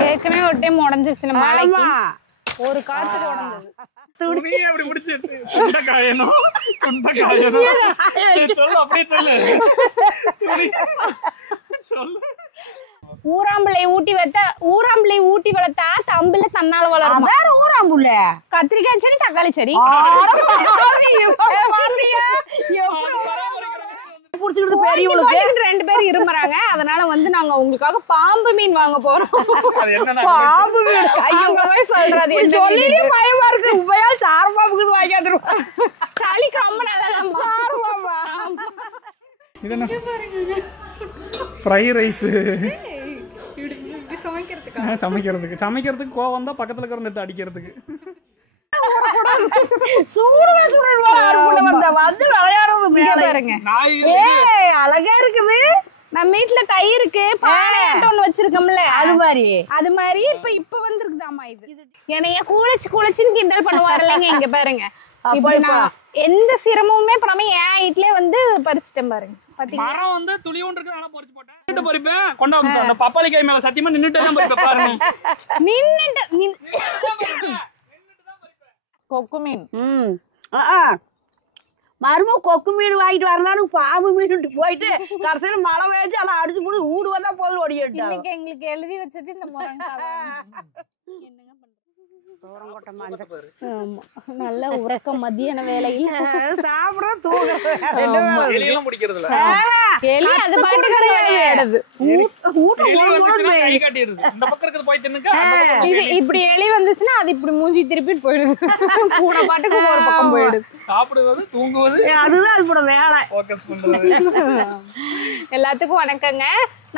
ஏற்கனவே ஒரு டைம் உடைஞ்சிருச்சு மழைக்கு ஒரு காத்துக்கு உடைஞ்சது. துணியே அப்படி முடிச்சு சுண்ட காயணும் சொல்லு அப்படியே சொல்லு. ஊராம்பிள்ளை ஊட்டி வளர்த்தா தம்புல தன்னால வளரும். ஊராம்புள்ள கத்திரிக்காய் செடி தக்காளி செடி ரெண்டு பேரும் இருமுறாங்க. அதனால வந்து நாங்க உங்களுக்காக பாம்பு மீன் வாங்க போறோம். பாம்பு மீன் சொல்றது பயமா இருக்கு. உபயால் சாரபாம்புக்கு வாங்கிடுவோம். சளிக்கு ரொம்ப நல்லா ஃப்ரை ரைஸ் சமைக்கிறதுக்கு கோவம் தான் பக்கத்துல இருக்கிற நெத்து அடிக்கிறதுக்கு. அழகா இருக்குது. நம்ம வீட்டுல தயிருக்கு பானையாட்டம் ஒண்ணு வச்சிருக்கோம்ல, அது மாதிரி இப்ப வந்துருக்குதாமா. இது என்னைய கூலச்சின்னு கிண்டல் பண்ணுவாரு இல்லைங்க. இங்க பாருங்க, எந்த சிரமமுமே பண்ணாம என் வீட்லயே வந்து பறிச்சிட்டேன் பாருங்க. மரம் வந்து துளி ஒன்று இருக்கு, நல்லா பறிச்சு போட்டேன். நின்னுட்டு பறிப்பேன், கொண்டாந்து அந்த பப்பாளி காய் மேல சத்தியமா நின்னுட்டே தான் பறிப்பேன் பாருங்க. கொக்கு மீன் மரும கொக்கு மீன் வாங்கிட்டு வரலான்னு பாம்பு மீன் போயிட்டு கடைசியில மழை வேச்சு எல்லாம் அடிச்சு போட்டு ஊடு வந்தா போதும் ஓடிட்டு. இன்னைக்கு எங்களுக்கு எழுதி வச்சது இந்த நல்ல உறக்கம் மதியான வேலையில சாப்பிட தூங்குறது இப்படி எலி வந்துச்சுன்னா அது இப்படி மூஞ்சி திருப்பிட்டு போயிடுது. பூனை பாட்டுக்கு ஒரு பக்கம் போயிடுது. சாப்பிடுவது தூங்குவது அதுதான் அது கூட வேலை. எல்லாத்துக்கும் வணக்கங்க.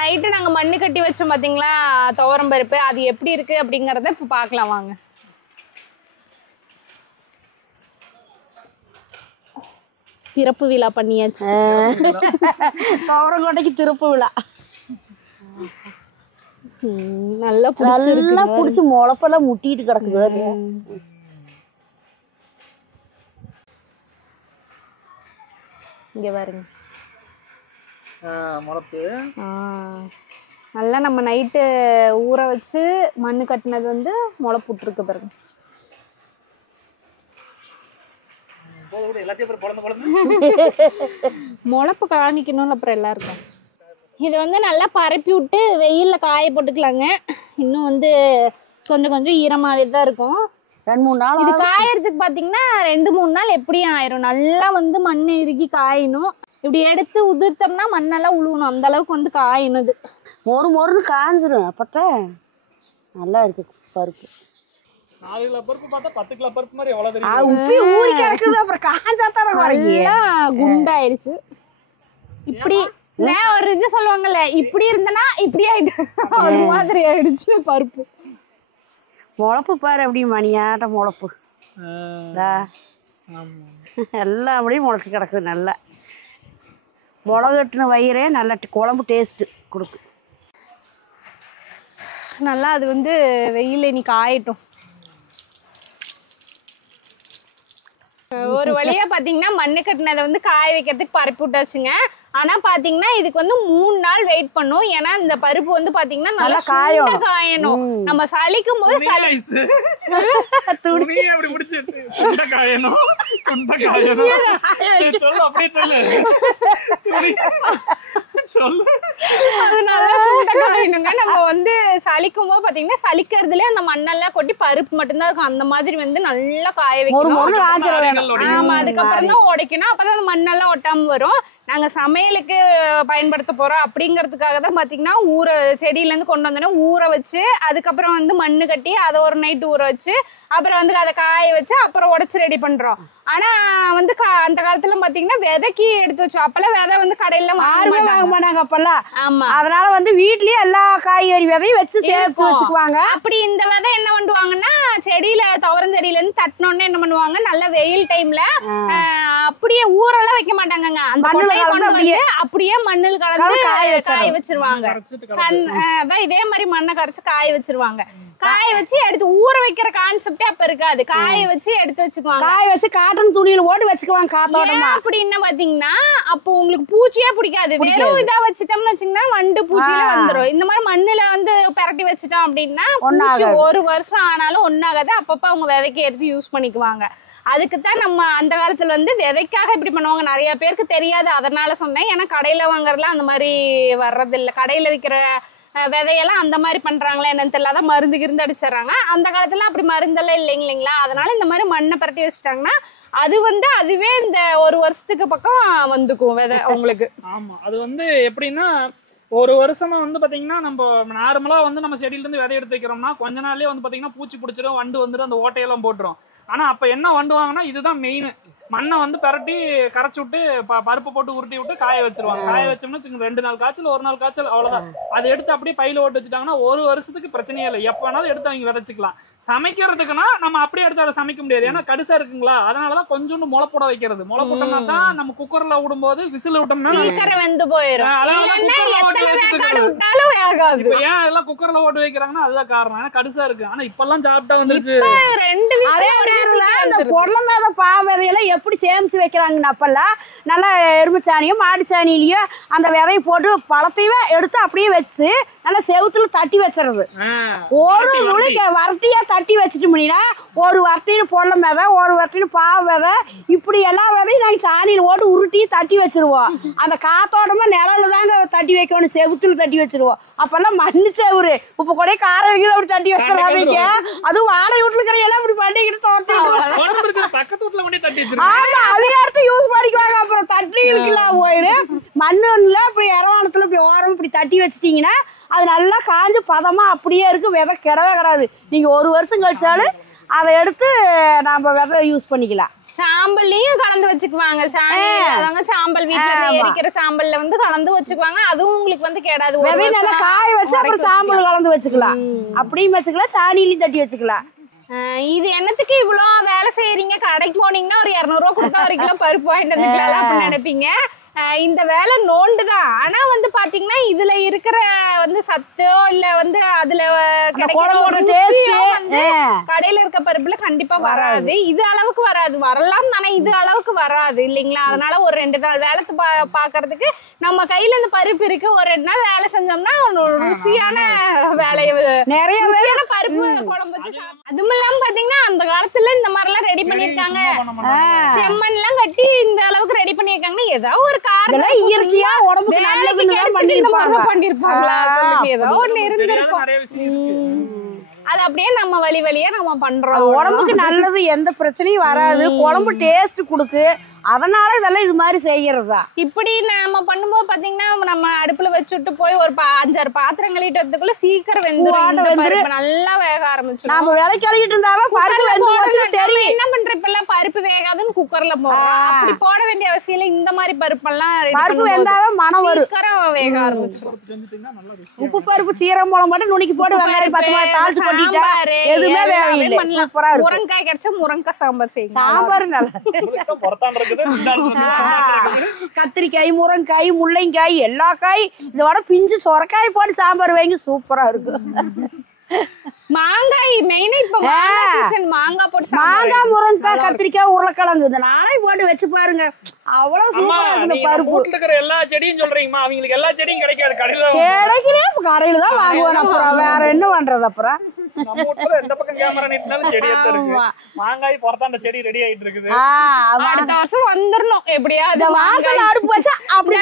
நைட்டு நாங்க மண்ணு கட்டி வச்சோம் பாத்தீங்களா துவரம் பருப்பு, அது எப்படி இருக்கு அப்படிங்கறத இப்ப பாக்கலாம் வாங்க. திறப்பு விழா பண்ணியாச்சு. துவரங்கோட்டைக்கு திறப்பு விழா நல்லா புடிச்சு முளப்பெல்லாம் முட்டிட்டு கிடக்குது. இங்க பாருங்க முளப்பு நல்லா நம்ம நைட்டு ஊற வச்சு மண்ணு கட்டினது வந்து முளைப்புட்டு இருக்கு பாருங்க. முளைப்பு காமிக்கணும்னு அப்புறம் எல்லாருக்கும். இது வந்து நல்லா பரப்பி விட்டு வெயில்ல காய போட்டுக்கலாங்க. இன்னும் வந்து கொஞ்சம் ஈரமாவே தான் இருக்கும். 2-3 நாள் இது காயறதுக்கு பாத்தீங்கன்னா 2-3 நாள் எப்படியும் ஆயிரும். நல்லா வந்து மண் இறுகி காயணும். இப்படி எடுத்து உதிர்த்தோம்னா மண்ணெல்லாம் உழுவணும், அந்த அளவுக்கு வந்து காயணும். இது மொறுன்னு காஞ்சிரும். அப்பத்தான் நல்லா இருக்கு பருப்பு. 4 கிலோ பருப்பு பார்த்தா 10 கிலோ பருப்பு மாதிரி எவ்வளவு தெரியும். உப்பி ஊறி கிடக்குது. அப்புறம் காஞ்சாத்தான குண்டாயிடுச்சு. இப்படி ஒரு இது சொல்லுவாங்கல்ல, இப்படி இருந்தனா இப்படி ஆயிட்டு அது மாதிரி ஆயிடுச்சு பருப்பு. முளப்பு பாரு அப்படி மணியாட்ட முளப்பு எல்லாம் அப்படியே முளைச்சி கிடக்குது. நல்லா முளகட்டின வயிறே நல்லா குழம்பு டேஸ்ட்டு கொடுக்கு. நல்லா அது வந்து வெயில நீ காயட்டும். ஒரு வழியா பாத்தீங்கன்னா மண்ணு கட்டினதை வந்து காய வைக்கிறதுக்கு பரப்பி விட்டாச்சுங்க. ஆனா பாத்தீங்கன்னா இதுக்கு வந்து 3 நாள் வெயிட் பண்ணும். ஏன்னா இந்த பருப்பு வந்து பாத்தீங்கன்னா நல்லா காயணும். நம்ம சலிக்கும் போது நம்ம வந்து சலிக்கும் போது பாத்தீங்கன்னா சலிக்கிறதுல அந்த மண்ணெல்லாம் கொட்டி பருப்பு மட்டும்தான் இருக்கும். அந்த மாதிரி வந்து நல்லா காய வைக்கணும். ஆமா, அதுக்கப்புறம் தான் உடைக்கணும். அப்பதான் அந்த மண்ணெல்லாம் ஒட்டாம வரும். நாங்க சமையலுக்கு பயன்படுத்த போறோம் அப்படிங்கறதுக்காக தான் பாத்தீங்கன்னா செடியில இருந்து கொண்டு வந்தோன்னா ஊற வச்சு அதுக்கப்புறம் வந்து மண்ணு கட்டி அதை ஒரு நைட்டு ஊற வச்சு அப்புறம் வந்து அதை காய வச்சு அப்புறம் உடைச்சு ரெடி பண்றோம். ஆனா வந்து அந்த காலத்துல பாத்தீங்கன்னா விதைக்கு எடுத்து வச்சோம். அப்பெல்லாம் விதை வந்து கடையில வாங்க மாட்டாங்க அப்பெல்லாம். ஆமா, அதனால வந்து வீட்லயே எல்லா காய்கறி விதையும் வச்சு சேர்த்து வச்சுக்குவாங்க. அப்படி இந்த விதை என்ன பண்ணுவாங்கன்னா செடியில துவரம் செடியில இருந்து தட்டினோன்னு என்ன பண்ணுவாங்க, நல்ல வெயில் டைம்ல அப்படியே ஊரெல்லாம் வைக்க மாட்டாங்க. அந்த அப்படியே மண்ணில் கலந்து காய வச்சிருவாங்க. அதான் இதே மாதிரி மண்ணை கரைச்சு காய வச்சிருவாங்க. காய வச்சு எடுத்து ஊற வைக்கிற கான்செப்டே அப்ப இருக்காது. காய வச்சு எடுத்து வச்சுக்குவாங்க. காய வச்சு காட்டன் துணியில ஓட்டு வச்சுக்குவாங்க காத்தோட்டமா. அப்படின்னு பாத்தீங்கன்னா அப்போ உங்களுக்கு பூச்சியே பிடிக்காது. வெறும் இதா வச்சுட்டோம்னு வச்சுங்கன்னா வண்டு பூச்சியில வந்துரும். இந்த மாதிரி மண்ணுல வந்து பரட்டி வச்சுட்டோம் அப்படின்னா பூச்சி ஒரு வருஷம் ஆனாலும் ஒன்னாகாது. அப்பப்ப அவங்க விதைக்கு எடுத்து யூஸ் பண்ணிக்குவாங்க. அதுக்குத்தான் நம்ம அந்த காலத்துல வந்து விதைக்காக இப்படி பண்ணுவாங்க. நிறைய பேருக்கு தெரியாது, அதனால சொன்னேன். ஏன்னா கடையில வாங்குறதுலாம் அந்த மாதிரி வர்றது இல்லை. கடையில விற்கிற விதையெல்லாம் அந்த மாதிரி பண்றாங்களா என்னன்னு தெரியல. அதான் மருந்து கிருந்து அடிச்சிடறாங்க. அந்த காலத்துல அப்படி மருந்தெல்லாம் இல்லைங்களா. அதனால இந்த மாதிரி மண்ணை பரட்டி வச்சுட்டாங்கன்னா அது வந்து அதுவே இந்த ஒரு வருஷத்துக்கு பக்கம் வந்துக்கும் விதை அவங்களுக்கு. ஆமா, அது வந்து எப்படின்னா ஒரு வருஷமா வந்து பாத்தீங்கன்னா நம்ம நார்மலா வந்து நம்ம செடியில இருந்து விதை எடுத்து வைக்கிறோம்னா கொஞ்ச நாள்லயே வந்து பாத்தீங்கன்னா பூச்சி பிடிச்சிடும், வண்டு வந்துடும், அந்த ஓட்டையெல்லாம் போட்டுரும். ஆனா அப்ப என்ன வண்டு வாங்கினா இதுதான் மெயின். மண்ணை வந்து பரட்டி கரைச்சி விட்டு பருப்பு போட்டு உருட்டி விட்டு காய வச்சிருவாங்க. காய வச்சோம்னா 2 நாள் காய்ச்சல் 1 நாள் காய்ச்சல் அவ்வளவுதான். அதை எடுத்து அப்படியே பையில ஓட்டு வச்சுட்டாங்கன்னா ஒரு வருஷத்துக்கு பிரச்சனையே இல்லை. எப்ப வேணாலும் எடுத்து அவங்க விதைச்சிக்கலாம். சமைக்கிறதுக்குன்னா நம்ம அப்படியே எடுத்து அதை சமைக்க முடியாது, ஏன்னா கடுசா இருக்குங்களா. அதனாலதான் கொஞ்சோண்டு முளை போட வைக்கிறது. முளை போட்டோம்னா தான் நம்ம குக்கர்ல விடும்போது விசில் விட்டோம்னா சீக்கிரம் வெந்து போயிடும். ஏன் அதெல்லாம் குக்கர்ல ஓட்டு வைக்கிறாங்கன்னா அதுதான் காரணம். ஏன்னா கடுசா இருக்கு. ஆனா இப்பெல்லாம் சாப்பிட்டா வந்துருச்சு. இந்த பொருளை மேல பாவதையெல்லாம் எப்படி சேமிச்சு வைக்கிறாங்கன்னு அப்பெல்லாம் நல்லா எருமைச்சாணியோ மாடு சாணியிலயோ அந்த விதையை போட்டு பழத்தையுமே எடுத்து அப்படியே வச்சு நல்லா செவுத்துல தட்டி வச்சுறது. ஒரு துளி வரட்டியா தட்டி வச்சுட்டு முடினா ஒரு வரட்டின்னு பொருளை மேதை, ஒரு வரட்டின்னு பாவ விதை, இப்படி எல்லா விதையும் நாங்க சாணியில ஓட்டு உருட்டி தட்டி வச்சிருவோம். அந்த காத்தோட்டமா நிழல தாங்க தட்டி வைக்கணும், செவுத்துல தட்டி வச்சிருவோம். அப்பெல்லாம் மண்ணு செவுரு இப்ப கூட கார வைக்கிறது அப்படி தட்டி வச்சிடாதீங்க. அதுவும் வாடகை வீட்டுல இருக்கிற எல்லாம் இப்படி பண்ணிக்கிட்டு அதிகாரத்தை யூஸ் பண்ணிக்குவாங்க. அப்புறம் தட்டிலாம் போயிரு மண்ணுல இப்படி இரவானத்துல இப்படி ஓரம் இப்படி தட்டி வச்சிட்டீங்கன்னா அது நல்லா காஞ்சு பதமா அப்படியே இருக்கு. விதை கிடவே கிடாது. நீங்க ஒரு வருஷம் கழிச்சாலும் அதை எடுத்து நம்ம விதை யூஸ் பண்ணிக்கலாம். சாம்பல்லையும் கலந்து வச்சுக்குவாங்க. சாம்பல் வீட்டுல எரிக்கிற சாம்பல்ல வந்து கலந்து வச்சுக்குவாங்க. அதுவும் உங்களுக்கு வந்து கேடாது. நல்லா காய வச்சு அப்புறம் சாம்பல் கலந்து வச்சுக்கலாம். அப்படியும் வச்சுக்கலாம், சாணியிலையும் தட்டி வச்சுக்கலாம். இது என்னத்துக்கு இவ்வளவு வேலை செய்யறீங்க? கடைக்கு போனீங்கன்னா ஒரு 200 ரூபா கொடுத்தா 1 கிலோ பருப்பு வாங்கிட்டு வந்துக்கலாம் அப்படின்னு நினைப்பீங்க. இந்த வேலை நோண்டுதான். ஆனா வந்து பாத்தீங்கன்னா இதுல இருக்கிற வந்து சத்தோ இல்ல வந்து அதுல கடையில இருக்க பருப்புல கண்டிப்பா வராது. இது அளவுக்கு வராது. வரலாம் தானே, இது அளவுக்கு வராது இல்லைங்களா. அதனால ஒரு 2 நாள் வேலை பாக்குறதுக்கு நம்ம கையில இந்த பருப்பு இருக்கு. ஒரு 2 நாள் வேலை செஞ்சோம்னா ருசியான வேலையை நிறைய பருப்பு குழம்பு வச்சு. அதுவும் இல்லாம பாத்தீங்கன்னா அந்த காலத்துல இந்த மாதிரி எல்லாம் ரெடி பண்ணிருக்காங்க. செம்மண் எல்லாம் கட்டி இந்த அளவுக்கு ரெடி பண்ணிருக்காங்கன்னா ஏதாவது ஒரு காரணம் இயற்கையா உடம்புக்கு நல்லதுன்னு பண்ணிருப்பாங்களா. ஏதோ ஒண்ணு இருந்திருக்கும். அது அப்படியே நம்ம வழியா நம்ம பண்றோம். உடம்புக்கு நல்லது, எந்த பிரச்சனையும் வராது, குழம்பு டேஸ்ட் கொடுக்கு. அதனால இதெல்லாம் இது மாதிரி செய்யறதா. இப்படி நம்ம பண்ணும்போது பாத்தீங்கன்னா நம்ம அடுப்புல வச்சுட்டு போய் ஒரு 5-6 பாத்திரம் கழிட்டுறதுக்குள்ள சீக்கிரம் வெந்துரும். நல்லா வேக ஆரம்பிச்சு நம்ம விலை கழிக்கிட்டு இருந்தாவே பருப்பு தெரியும். என்ன பண்ற இப்ப எல்லாம் பருப்பு வேகாதுன்னு குக்கர்ல போடுறோம். அப்படி போட வேண்டிய அவசியம் இல்லை. இந்த மாதிரி பருப்பெல்லாம் பருப்பு வெந்தாவே மனம் வரும், சீக்கிரம் வேக ஆரம்பிச்சிடும். உப்பு பருப்பு சீரகம் மூலம் மட்டும் நுணுக்கி போட்டு வெங்காயம் பச்சை மிளகாய் தாளிச்சு கொட்டிட்டா எதுவுமே தேவையில்லை. சூப்பரா இருக்கும். முருங்காய் கிடைச்சா முருங்காய் சாம்பார் செய்யும். சாம்பார் நல்லா கத்திரிக்காய், முருங்காய், முள்ளங்காய், எல்லா காய் இதோட பிஞ்சு சொரக்காய் போட்டு சாம்பார் வைங்க, சூப்பரா இருக்கும். மாங்காய் மெயினா இப்ப மாங்காய் போட்டு மாங்காய், முருங்காய், கத்திரிக்காய், உருளைக்கிழங்கு இந்த நாளை போட்டு வச்சு பாருங்க, அவ்வளவு சூப்பரா இருக்கு. பருப்பு இருக்கிற எல்லா செடியும் சொல்றீங்கம்மா, அவங்களுக்கு எல்லா செடியும் கிடைக்காது. கடையில கடையில தான் வாங்குவேன். அப்புறம் வேற என்ன பண்றது? அப்புறம் எந்த பக்கம் கேமரா நீட்டினாலும் செடி இருக்கு. மாங்காய் பொறத்தாண்ட செடி ரெடி ஆயிட்டு இருக்குது. அடுத்த வருஷம் வந்துடணும் எப்படியாவது. வாசல் அடுப்பு வச்சா அப்படி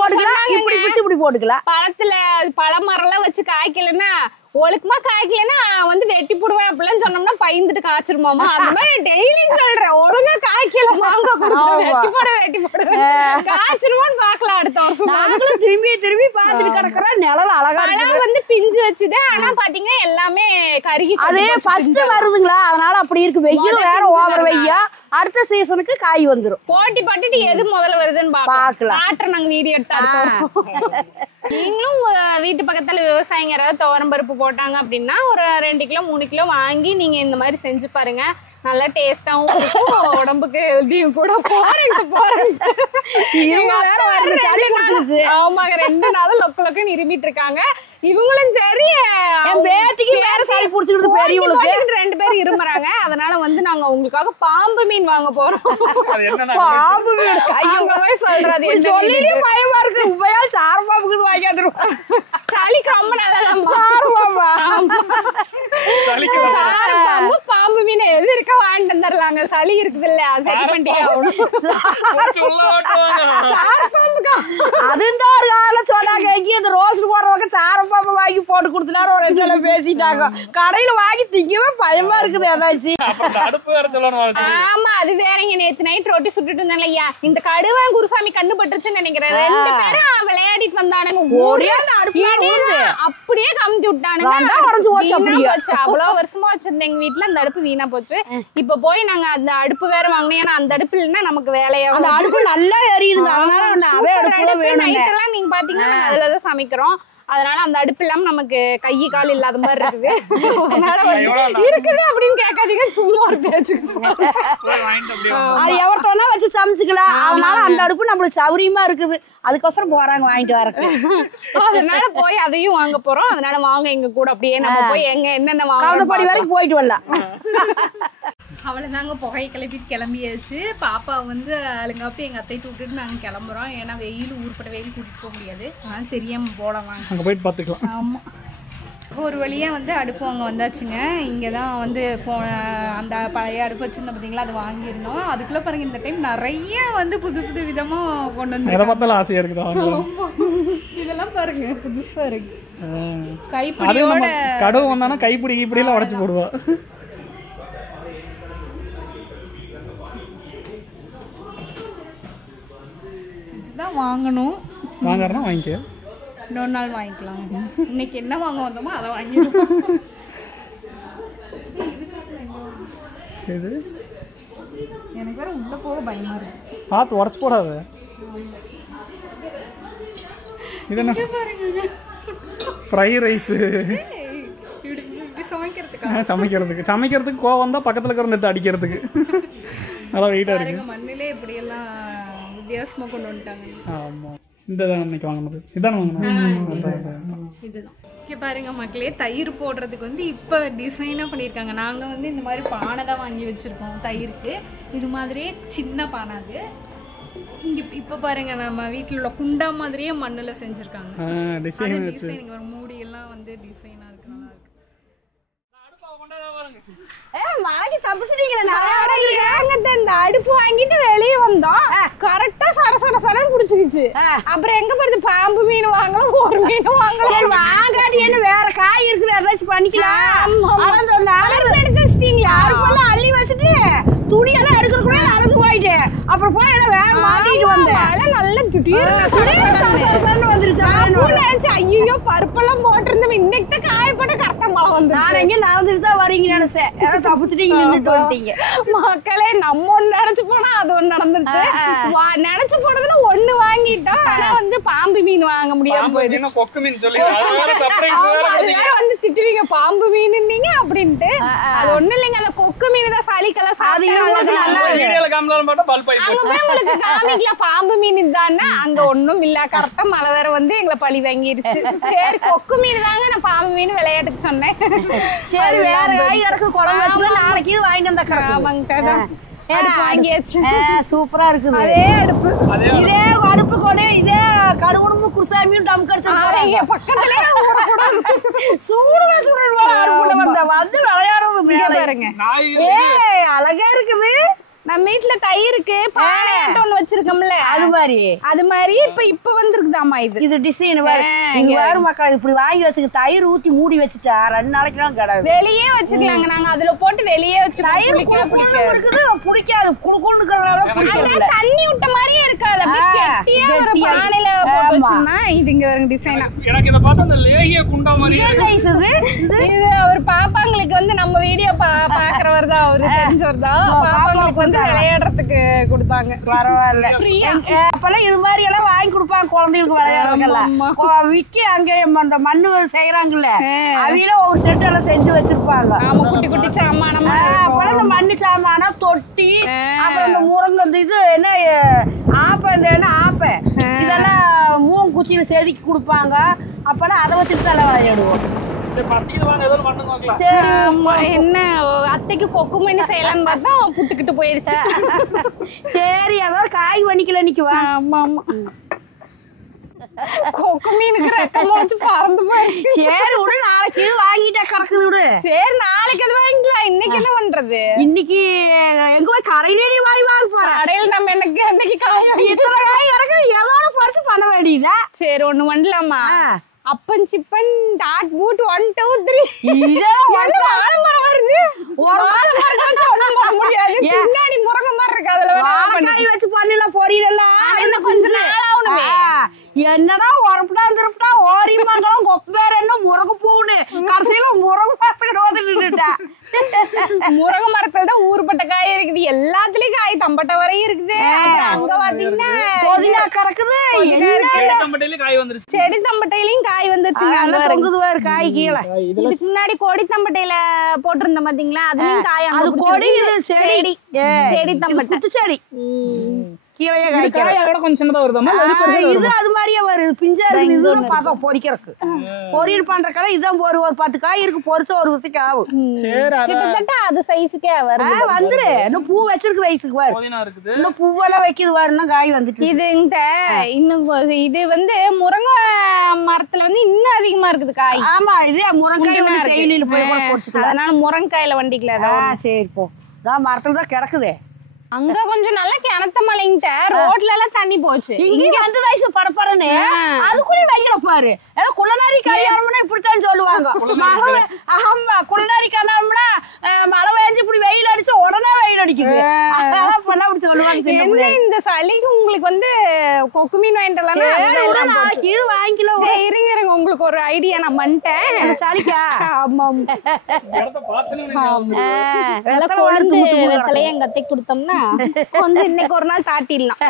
போட்டுக்கலாம், இப்படி போட்டுக்கலாம். பழத்துல பழமரம் எல்லாம் வச்சு காய்க்கலன்னா ஒழுக்கமா காய்க்கலன்னா வந்து வெட்டி போடுவேன் அப்படிலாம் சொன்னோம்னா பயந்துட்டு காய்ச்சிருமாமா. அந்த மாதிரி டெய்லி சொல்றேன், ஒழுங்கா காய்க்கல மாங்காய் வெட்டி போடுவேன் காய்ச்சிருவோன்னு பாக்கலாம். அடுத்த வருஷம் திரும்பி பாத்துட்டு கிடக்குறோம். நிழல் அழகா வந்து பிஞ்சு வச்சுது. ஆனா பாத்தீங்கன்னா எல்லாமே கருகி அதே ஃபர்ஸ்ட் வருதுங்களா, அதனால அப்படி இருக்கு. வெயில் வேற ஓவர் வெய்யா. அடுத்த சீசனுக்கு காய் வந்துரும். போட்டி போட்டுட்டு எது முதல்ல வருதுன்னு பாக்கலாம். காட்டுற நாங்க வீடியோ எடுத்து அடுத்த வருஷம். நீங்களும் வீட்டு பக்கத்துல விவசாயிங்க யாராவது துவரம் பருப்பு போட்டாங்க அப்படின்னா ஒரு 2 கிலோ 3 கிலோ வாங்கி நீங்க இந்த மாதிரி செஞ்சு பாருங்க. நல்லா டேஸ்டாவும் இருக்கும், உடம்புக்கு ஹெல்தியும் கூட. ஆமாங்க, 2 நாளும் லொக்கு லொக்குன்னு இருமிட்டு இருக்காங்க. இவங்களும் சரி, பேத்திக்கு வேற சளி பிடிச்சிக்கிட்டு பெரியவங்களுக்கு 2 பேர் இருமுறாங்க. அதனால வந்து நாங்க உங்களுக்காக பாம்பு மீன் வாங்க போறோம். பாம்பு மீன் கையவே சொல்றாது சொல்லி பயமா இருக்கு. உண்மையால் சார பாம்புக்கு வாங்கிடுவோம். சளிக்கு ரொம்ப நல்லதான் சார பாம்பா பாம்பு பாம்பு மீன் எது இருக்க வாங்கிட்டு வந்துடலாங்க. சளி இருக்குது இல்ல சரி பண்ணிட்டே அதுதான் ஒரு கால சொன்னாங்க. எங்கேயும் இந்த ரோஸ்ட் போடுறவங்க சார பாம்பு வாங்கி போட்டு கொடுத்துனாரு ஒரு 2 நாள் பேசிட்டாங்க. கடையில வாங்கி திங்கவே பயமா இருக்குது ஏதாச்சும். ஆமா அது வேறங்க. நேத்து நைட் ரொட்டி சுட்டுட்டு இருந்தாங்கய்யா. இந்த கடுவன் குருசாமி கண்டுபட்டுருச்சுன்னு நினைக்கிறேன். 2 பேரும் விளையாடிட்டு வந்தானுங்க. அப்படியே கமிச்சு விட்டானுங்க. அவ்வளவு வருஷமா வச்சிருந்தேன் எங்க வீட்டுல. அந்த அடுப்பு வீணா போச்சு. இப்ப போய் நாங்க அந்த அடுப்பு வேற வாங்கணும். ஏன்னா அந்த அடுப்பு இல்லைன்னா நமக்கு வேலையா. அந்த அடுப்பு நல்லா எரியுதுங்க. அதனால அதே அடுப்பு நைட் எல்லாம் நீங்க பாத்தீங்கன்னா அதுலதான் சமைக்கிறோம். அதனால அந்த அடுப்பு இல்லாம நமக்கு கை கால் இல்லாத மாதிரி இருக்குது. இருக்குது அப்படின்னு கேட்காதீங்க. சும்மா ஒரு பேச்சுக்கு அது எவர்த்தோனா வச்சு சமைச்சுக்கலாம். அதனால அந்த அடுப்பு நம்மளுக்கு சௌரியமா இருக்குது. அதுக்கோசரம் போறாங்க வாங்கிட்டு வரக்கு. அதனால போய் அதையும் வாங்க போறோம். அதனால வாங்க எங்க கூட அப்படியே நம்ம போய் எங்க என்னென்ன கவுந்தப்பாடி வரைக்கும் போயிட்டு வரலாம். அவ்வளோதாங்க புகையை கிளப்பிட்டு கிளம்பியாச்சு. பாப்பா வந்து அழுங்காப்பி எங்கள் அத்தைட்டு விட்டுட்டு நாங்கள் கிளம்புறோம். ஏன்னா வெயில் ஊர்பட்ட வெயில் கூட்டிகிட்டு போக முடியாது. அதனால் தெரியாமல் போகலாம் வாங்க. அங்கே போயிட்டு பார்த்துக்கலாம். ஆமாம். ஒரு வழியாக வந்து அடுப்பு அங்கே வந்தாச்சுங்க. இங்கே தான் வந்து அந்த பழைய அடுப்பு வச்சுருந்தோம் பார்த்தீங்களா, அது வாங்கியிருந்தோம். அதுக்குள்ளே பாருங்கள் இந்த டைம் நிறைய வந்து புது புது விதமாக கொண்டு வந்து எதை பார்த்தாலும் ஆசையாக இருக்குது. இதெல்லாம் பாருங்கள் புதுசாக இருக்கு. கைப்பிடியோட கடவு வந்தானா கைப்பிடி இப்படியெல்லாம் உடச்சி போடுவா. தான் வாங்கணும். வாங்கறனா வாங்கிக்க. இன்னொரு நாள் வாங்கிக்கலாம். இன்னைக்கு என்ன வாங்க வந்தோமோ அதை வாங்கிடுவோம். இது எனக்கு வேற உள்ள போக பயமா இருக்கு. பார்த்து உடச்சு போடாத. இது என்ன ஃப்ரை ரைஸ் சமைக்கிறதுக்கு கோவம் வந்தா பக்கத்துல இருக்கிற எடுத்து அடிக்கிறதுக்கு. நல்லா வெயிட்டா இருக்கு. மண்ணிலே இப்படி எல்லாம் வித்தியாசமா கொண்டு வந்துட்டாங்க. ஆமா இந்த தான் இன்னைக்கு வாங்கினது. இதான் வாங்கினோம். இதுதான் இங்கே பாருங்க மக்களே. தயிர் போடுறதுக்கு வந்து இப்போ டிசைனாக பண்ணியிருக்காங்க. நாங்கள் வந்து இந்த மாதிரி பானை தான் வாங்கி வச்சுருக்கோம் தயிருக்கு. இது மாதிரியே சின்ன பானை அது. இங்கே இப்போ பாருங்க நம்ம வீட்டில் உள்ள குண்டா மாதிரியே மண்ணில் செஞ்சுருக்காங்க. டிசைனிங் ஒரு மூடியெல்லாம் வந்து டிசைனாக இருக்கு. நல்லா இருக்கு. இந்த அடுப்பு வாங்கிட்டு வெளியே வந்தோம். கரெக்டா சட சட சடன்னு புடிச்சுக்கிச்சு. அப்புறம் எங்க போறது? பாம்பு மீன் வாங்கலாம், ஒரு மீன் வாங்கலாம். வாங்காட்டி என்ன வேற காய் இருக்குது ஏதாச்சும் பண்ணிக்கலாம். எடுத்து வச்சிட்டீங்களா? அள்ளி வச்சுட்டு துணியெல்லாம் எடுக்கிறக்குள்ள அரைச்சு போயிட்டு அப்புறம் போய் எல்லாம் வேற மாட்டிட்டு வந்தேன். நல்ல வந்துருச்சு. ஐயோ பருப்பெல்லாம் போட்டிருந்தோம். இன்னைக்கு தான் காயப்பட்ட கரெக்டா மழை வந்து. நான் எங்க நடந்துட்டு தான் வரீங்க நினைச்சேன். ஏதோ தப்பிச்சுட்டீங்க வந்துட்டீங்க. மக்களே நம்ம ஒண்ணு நினைச்சு போனா அது ஒண்ணு நடந்துருச்சு. நினைச்சு போனதுல ஒண்ணு வாங்கிட்டோம். ஆனா வந்து பாம்பு மீன் வாங்க முடியாம போயிடுச்சு. வந்து திட்டுவீங்க பாம்பு மீன் நீங்க அப்படின்ட்டு. அது ஒண்ணு இல்லைங்க. அந்த கொக்கு மீன் தான் சளிக்கெல்லாம் சாப்பிட்டு உங்களுக்கு காமிக்கலாம். பாம்பு மீன் தானே அங்க ஒண்ணும் இல்ல. கரெக்டா மழை வேற வந்து எங்களை பழி வாங்கிருச்சு. சரி கொக்கு மீன் தாங்க. நான் பாம்பு மீன் விளையாட்டுக்கு சொன்னேன். சரி வேற எனக்கு குழம்பு நாளைக்கு வாங்கிட்டு வந்தா. ஆமாங்க வாங்கியாச்சு. சூப்பரா இருக்குது. அதே அடுப்பு இதே அடுப்பு கொடு. இதே கடுகுடும்பு குருசாமியும் டம் கடிச்சு பக்கத்துல சூடு வந்து விளையாடுறது பாருங்க. அழகா இருக்குது. நம்ம வீட்டுல தயிருக்கு பானையாட்டம் ஒண்ணு வச்சிருக்கோம்ல, அது மாதிரி இப்ப வந்திருக்குதாமா. இது டிசைன் வேறு மக்கள் இப்படி வாங்கி வச்சுக்க. தயிர் ஊத்தி மூடி வச்சுட்டா 2 நாளைக்கு தான் கிடையாது. வெளியே வச்சுக்கலாங்க. நாங்க அதுல போட்டு வெளியே வச்சு தயிர் பிடிக்காது. குடுக்குறதுனால தண்ணி விட்ட மாதிரியே இருக்காது. அப்படியே ஒரு பானையில போட்டு வச்சோம்னா இது இங்க ஒரு டிசைனா. எனக்கு இத பார்த்தா அந்த லேகிய குண்டா மாதிரியே இது ஒரு பாப்பாங்களுக்கு வந்து நம்ம வீடியோ பாக்குறவர் தான், அவரு தெரிஞ்சவர் தான். பாப்பாங்களுக்கு வந்து விளையாடுறதுக்கு கொடுத்தாங்க. பரவாயில்ல. அப்பெல்லாம் இது மாதிரி எல்லாம் வாங்கி கொடுப்பாங்க குழந்தைகளுக்கு விளையாடுறதுல. விக்கி அங்க அந்த மண்ணு செய்யறாங்கல்ல, அவையில ஒரு செட் எல்லாம் செஞ்சு வச்சிருப்பாங்க. ஆமா குட்டி குட்டி சாமானம். அப்பெல்லாம் இந்த மண்ணு சாமான தொட்டி, அப்புறம் இந்த முருங்கை இது என்ன ஆப்ப, இந்த என்ன ஆப்ப இதெல்லாம் மூணு குச்சியில செதுக்கி கொடுப்பாங்க. அப்பெல்லாம் அதை வச்சுட்டு தான் விளையாடுவோம். சரி பசிக்குது வாங்க ஏதோ பண்ணுங்க பார்க்கலாம். சரி ஆமா, என்ன அத்தைக்கு கொக்கு மீன் செய்யலான்னு பார்த்தா புட்டுக்கிட்டு போயிடுச்சு. சரி ஏதோ காய் பண்ணிக்கல இன்னைக்கு வா. ஆமா ஆமா, கொக்கு மீனுக்கு ரெக்கம் வச்சு பறந்து போயிடுச்சு. சரி விடு, நாளைக்கு வாங்கிட்டே கிடக்குது விடு. சரி நாளைக்கு அது வாங்கிக்கலாம், இன்னைக்கு என்ன பண்றது? இன்னைக்கு எங்க போய் கடையிலே நீ வாங்க போற? கடையில் நம்ம எனக்கு அன்னைக்கு காய் இத்தனை காய் கிடக்கு, ஏதோ பறிச்சு பண்ண வேண்டியதா? சரி ஒண்ணு பண்ணலாமா? அப்பன் சிப்பன் டாட் பூட் 1 2 3 இதே வாழைமரம் வருது. ஒரு வாழைமரம் ஒண்ணும் பண்ண முடியாது, பின்னாடி முருங்கை மரம் இருக்கு, அதுல வாழைக்காய் வச்சு பண்ணலாம் பொரியல. இன்னும் கொஞ்ச நாள் ஆகணுமே. என்னடா உரப்புடா திருப்பிட்டா ஓரிமங்கலம் கொப்பேர் என்ன முருங்கை பூன்னு கடைசியில முருங்கை பார்த்துக்கிட்டு வந்து நின்றுட்டா. முருங்கை மரத்துல தான் ஊருப்பட்ட காய் இருக்குது, எல்லாத்துலயும் காய் தம்பட்ட வரையும் இருக்குது. அங்க பாத்தீங்கன்னா பொதினா கிடக்குது, தம்பட்டையில காய் வந்துருச்சு. செடி தம்பட்டையிலயும் காய் வந்துருச்சுங்க. நல்லா தொங்குது வேறு காய் கீழே. இதுக்கு முன்னாடி கொடி தம்பட்டையில போட்டிருந்தோம் பாத்தீங்களா, அதுலயும் காய் அது கொடி, இது செடி. செடி தம்பட்டை குத்து செடி கீழே காய். காய் அதோட கொஞ்சம் சின்னதா வருதாமா? இது அது மாதிரியே வருது, பிஞ்சா இருக்குது. இதுதான் பார்த்தோம் பொரிக்கிறதுக்கு, பொரியல் பண்றதுக்கெல்லாம் இதுதான் ஒரு 10 காய் இருக்கு, பொரிச்ச ஒரு விசைக்கு ஆகும். சரி கிட்டத்தட்ட அது சைஸுக்கே வருது. வந்துரு, இன்னும் பூ வச்சிருக்கு வயசுக்கு வரும், புதினா இருக்குது. இன்னும் பூவெல்லாம் வைக்கிது வரும்னா காய் வந்துட்டு. இதுங்கிட்ட இன்னும் இது வந்து முருங்கை மரத்துல வந்து இன்னும் அதிகமா இருக்குது காய். ஆமா, இது முருங்காய் செயலியில போய் கூட போச்சுக்கலாம். அதனால முருங்கைக்காயில வண்டிக்கல. சரி போ, தான் மரத்துல தான் கிடக்குது. அங்க கொஞ்சம் நல்லா கிணத்த மலைங்கிட்ட ரோட்ல எல்லாம் தண்ணி போச்சு. இங்க வந்து வயசு படப்படன்னு அதுக்குள்ளே வைக்கல பாரு. ஏதோ குள்ளநாரி கல்யாணம்னா இப்படித்தான் சொல்லுவாங்க. ஆமா, குள்ளநாரி கல்யாணம்னா மழை பெஞ்சு இப்படி வெயில் அடிச்சா உடனே வெயில் அடிக்குது. அதான் இப்படி சொல்லுவாங்க. என்ன இந்த சளிக்கு உங்களுக்கு வந்து கொக்கு மீன் வாங்கிட்டு வாங்கிக்கலாம். இருங்க இருங்க, உங்களுக்கு ஒரு ஐடியா நான் பண்ணிட்டேன். சளிக்கா? ஆமா, கொழுந்து வெத்தலையே எங்க அத்தை கொடுத்தோம்னா கொஞ்சம் இன்னைக்கு ஒரு நாள் தாட்டிடலாம்.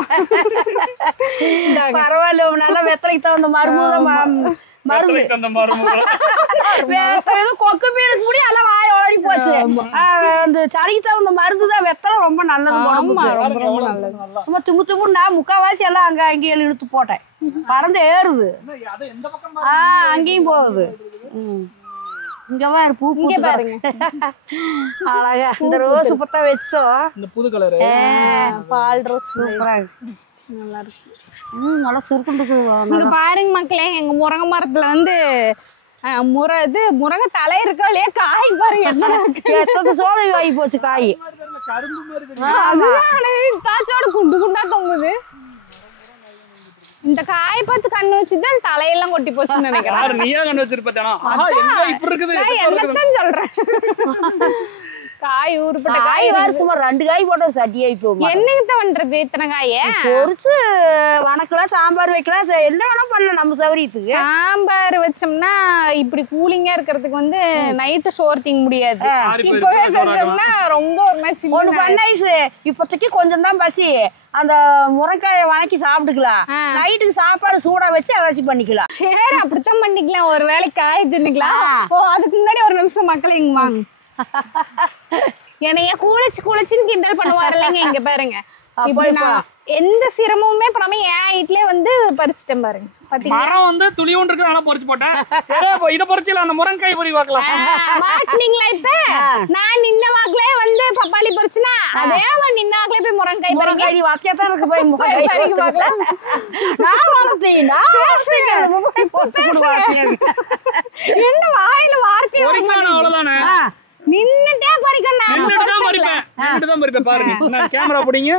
பரவாயில்ல, நல்லா வெத்தலைக்கு தகுந்த மருந்து கொக்கு மீனுக்கு முடி எல்லாம் வாய உளறி போச்சு. அந்த சளிக்கு தகுந்த மருந்து தான் வெத்தலை, ரொம்ப நல்லது. ரொம்ப நல்லது. சும்மா தும்பு நான் முக்காவாசி எல்லாம் அங்க அங்கேயும் இழுத்து போட்டேன். பறந்து ஏறுது, அங்கேயும் போகுது. இங்க பாரு பூ பாருங்க, அழகா இந்த ரோஸ் பத்தா வச்சோம். இந்த புது கலர் பால் ரோஸ் சூப்பரா இருக்கு, நல்லா இருக்கு. நல்லா சுருக்குண்டு. இங்க பாருங்க மக்களே, எங்க முருங்கை மரத்துல வந்து முருங்கை தலை இருக்கா இல்லையா, காய் பாருங்க எத்தனை சோளை ஆகி போச்சு காய். காய்ச்சோட குண்டு குண்டா தொங்குது. இந்த காய் பார்த்து கண்ணு வச்சுதான் தலையெல்லாம் கொட்டி போச்சுன்னு நினைக்கிறேன். நீயா கண்ணு வச்சிருப்பா? இப்படி இருக்குது, என்னத்தான் சொல்றேன். காய் ஊருப்பட்ட காய் வேற சும்மா 2 காய் போட்ட ஒரு சட்டி ஆகி போகும். என்னங்க பண்றது இத்தனை காய? பொரிச்சு வணக்கலாம், சாம்பார் வைக்கலாம், என்ன வேணா பண்ணலாம் நம்ம சௌரியத்துக்கு. சாம்பார் வச்சோம்னா இப்படி கூலிங்கா இருக்கிறதுக்கு வந்து நைட்டு சோறு திங்க முடியாது. இப்பவே செஞ்சோம்னா ரொம்ப ஒரு மாதிரி ஒண்ணு பண்ண ஐஸ். இப்போதைக்கு கொஞ்சம் தான் பசி, அந்த முருங்கைக்காயை வணக்கி சாப்பிட்டுக்கலாம். நைட்டுக்கு சாப்பாடு சூடா வச்சு ஏதாச்சும் பண்ணிக்கலாம். சரி அப்படித்தான் பண்ணிக்கலாம், ஒரு வேளை காய் தின்னுக்கலாம். அதுக்கு முன்னாடி ஒரு நிமிஷம் மக்கள் இங்க வாங்க. என்னைய கூலச்சுன்னு கிண்டல் பண்ணுவாரு இல்லைங்க. இங்க பாருங்க, எந்த சிரமமுமே பண்ணாம என் வீட்லயே வந்து பறிச்சுட்டேன் பாருங்க. மரம் வந்து துளி ஒன்று இருக்கு, நல்லா பொரிச்சு போட்டேன். இத பொரிச்சல அந்த முருங்கைக்காய் பொரி பார்க்கலாம். மாட்டீங்களா? இப்ப நான் நின்ன வாக்குல வந்து பப்பாளி பொரிச்சுனா அதே மாதிரி நின்ன வாக்குல போய் முருங்கைக்காய் பொரிக்காய் வாக்கியத்தான் இருக்கு. போய் முருங்கைக்காய் பார்க்கலாம். நான் வளர்த்தீனா என்ன வாயில வார்த்தை அவ்வளவுதானே. நின்னுட்டே பறிக்கணும். பாருங்க, நான் கேமரா பிடிங்க,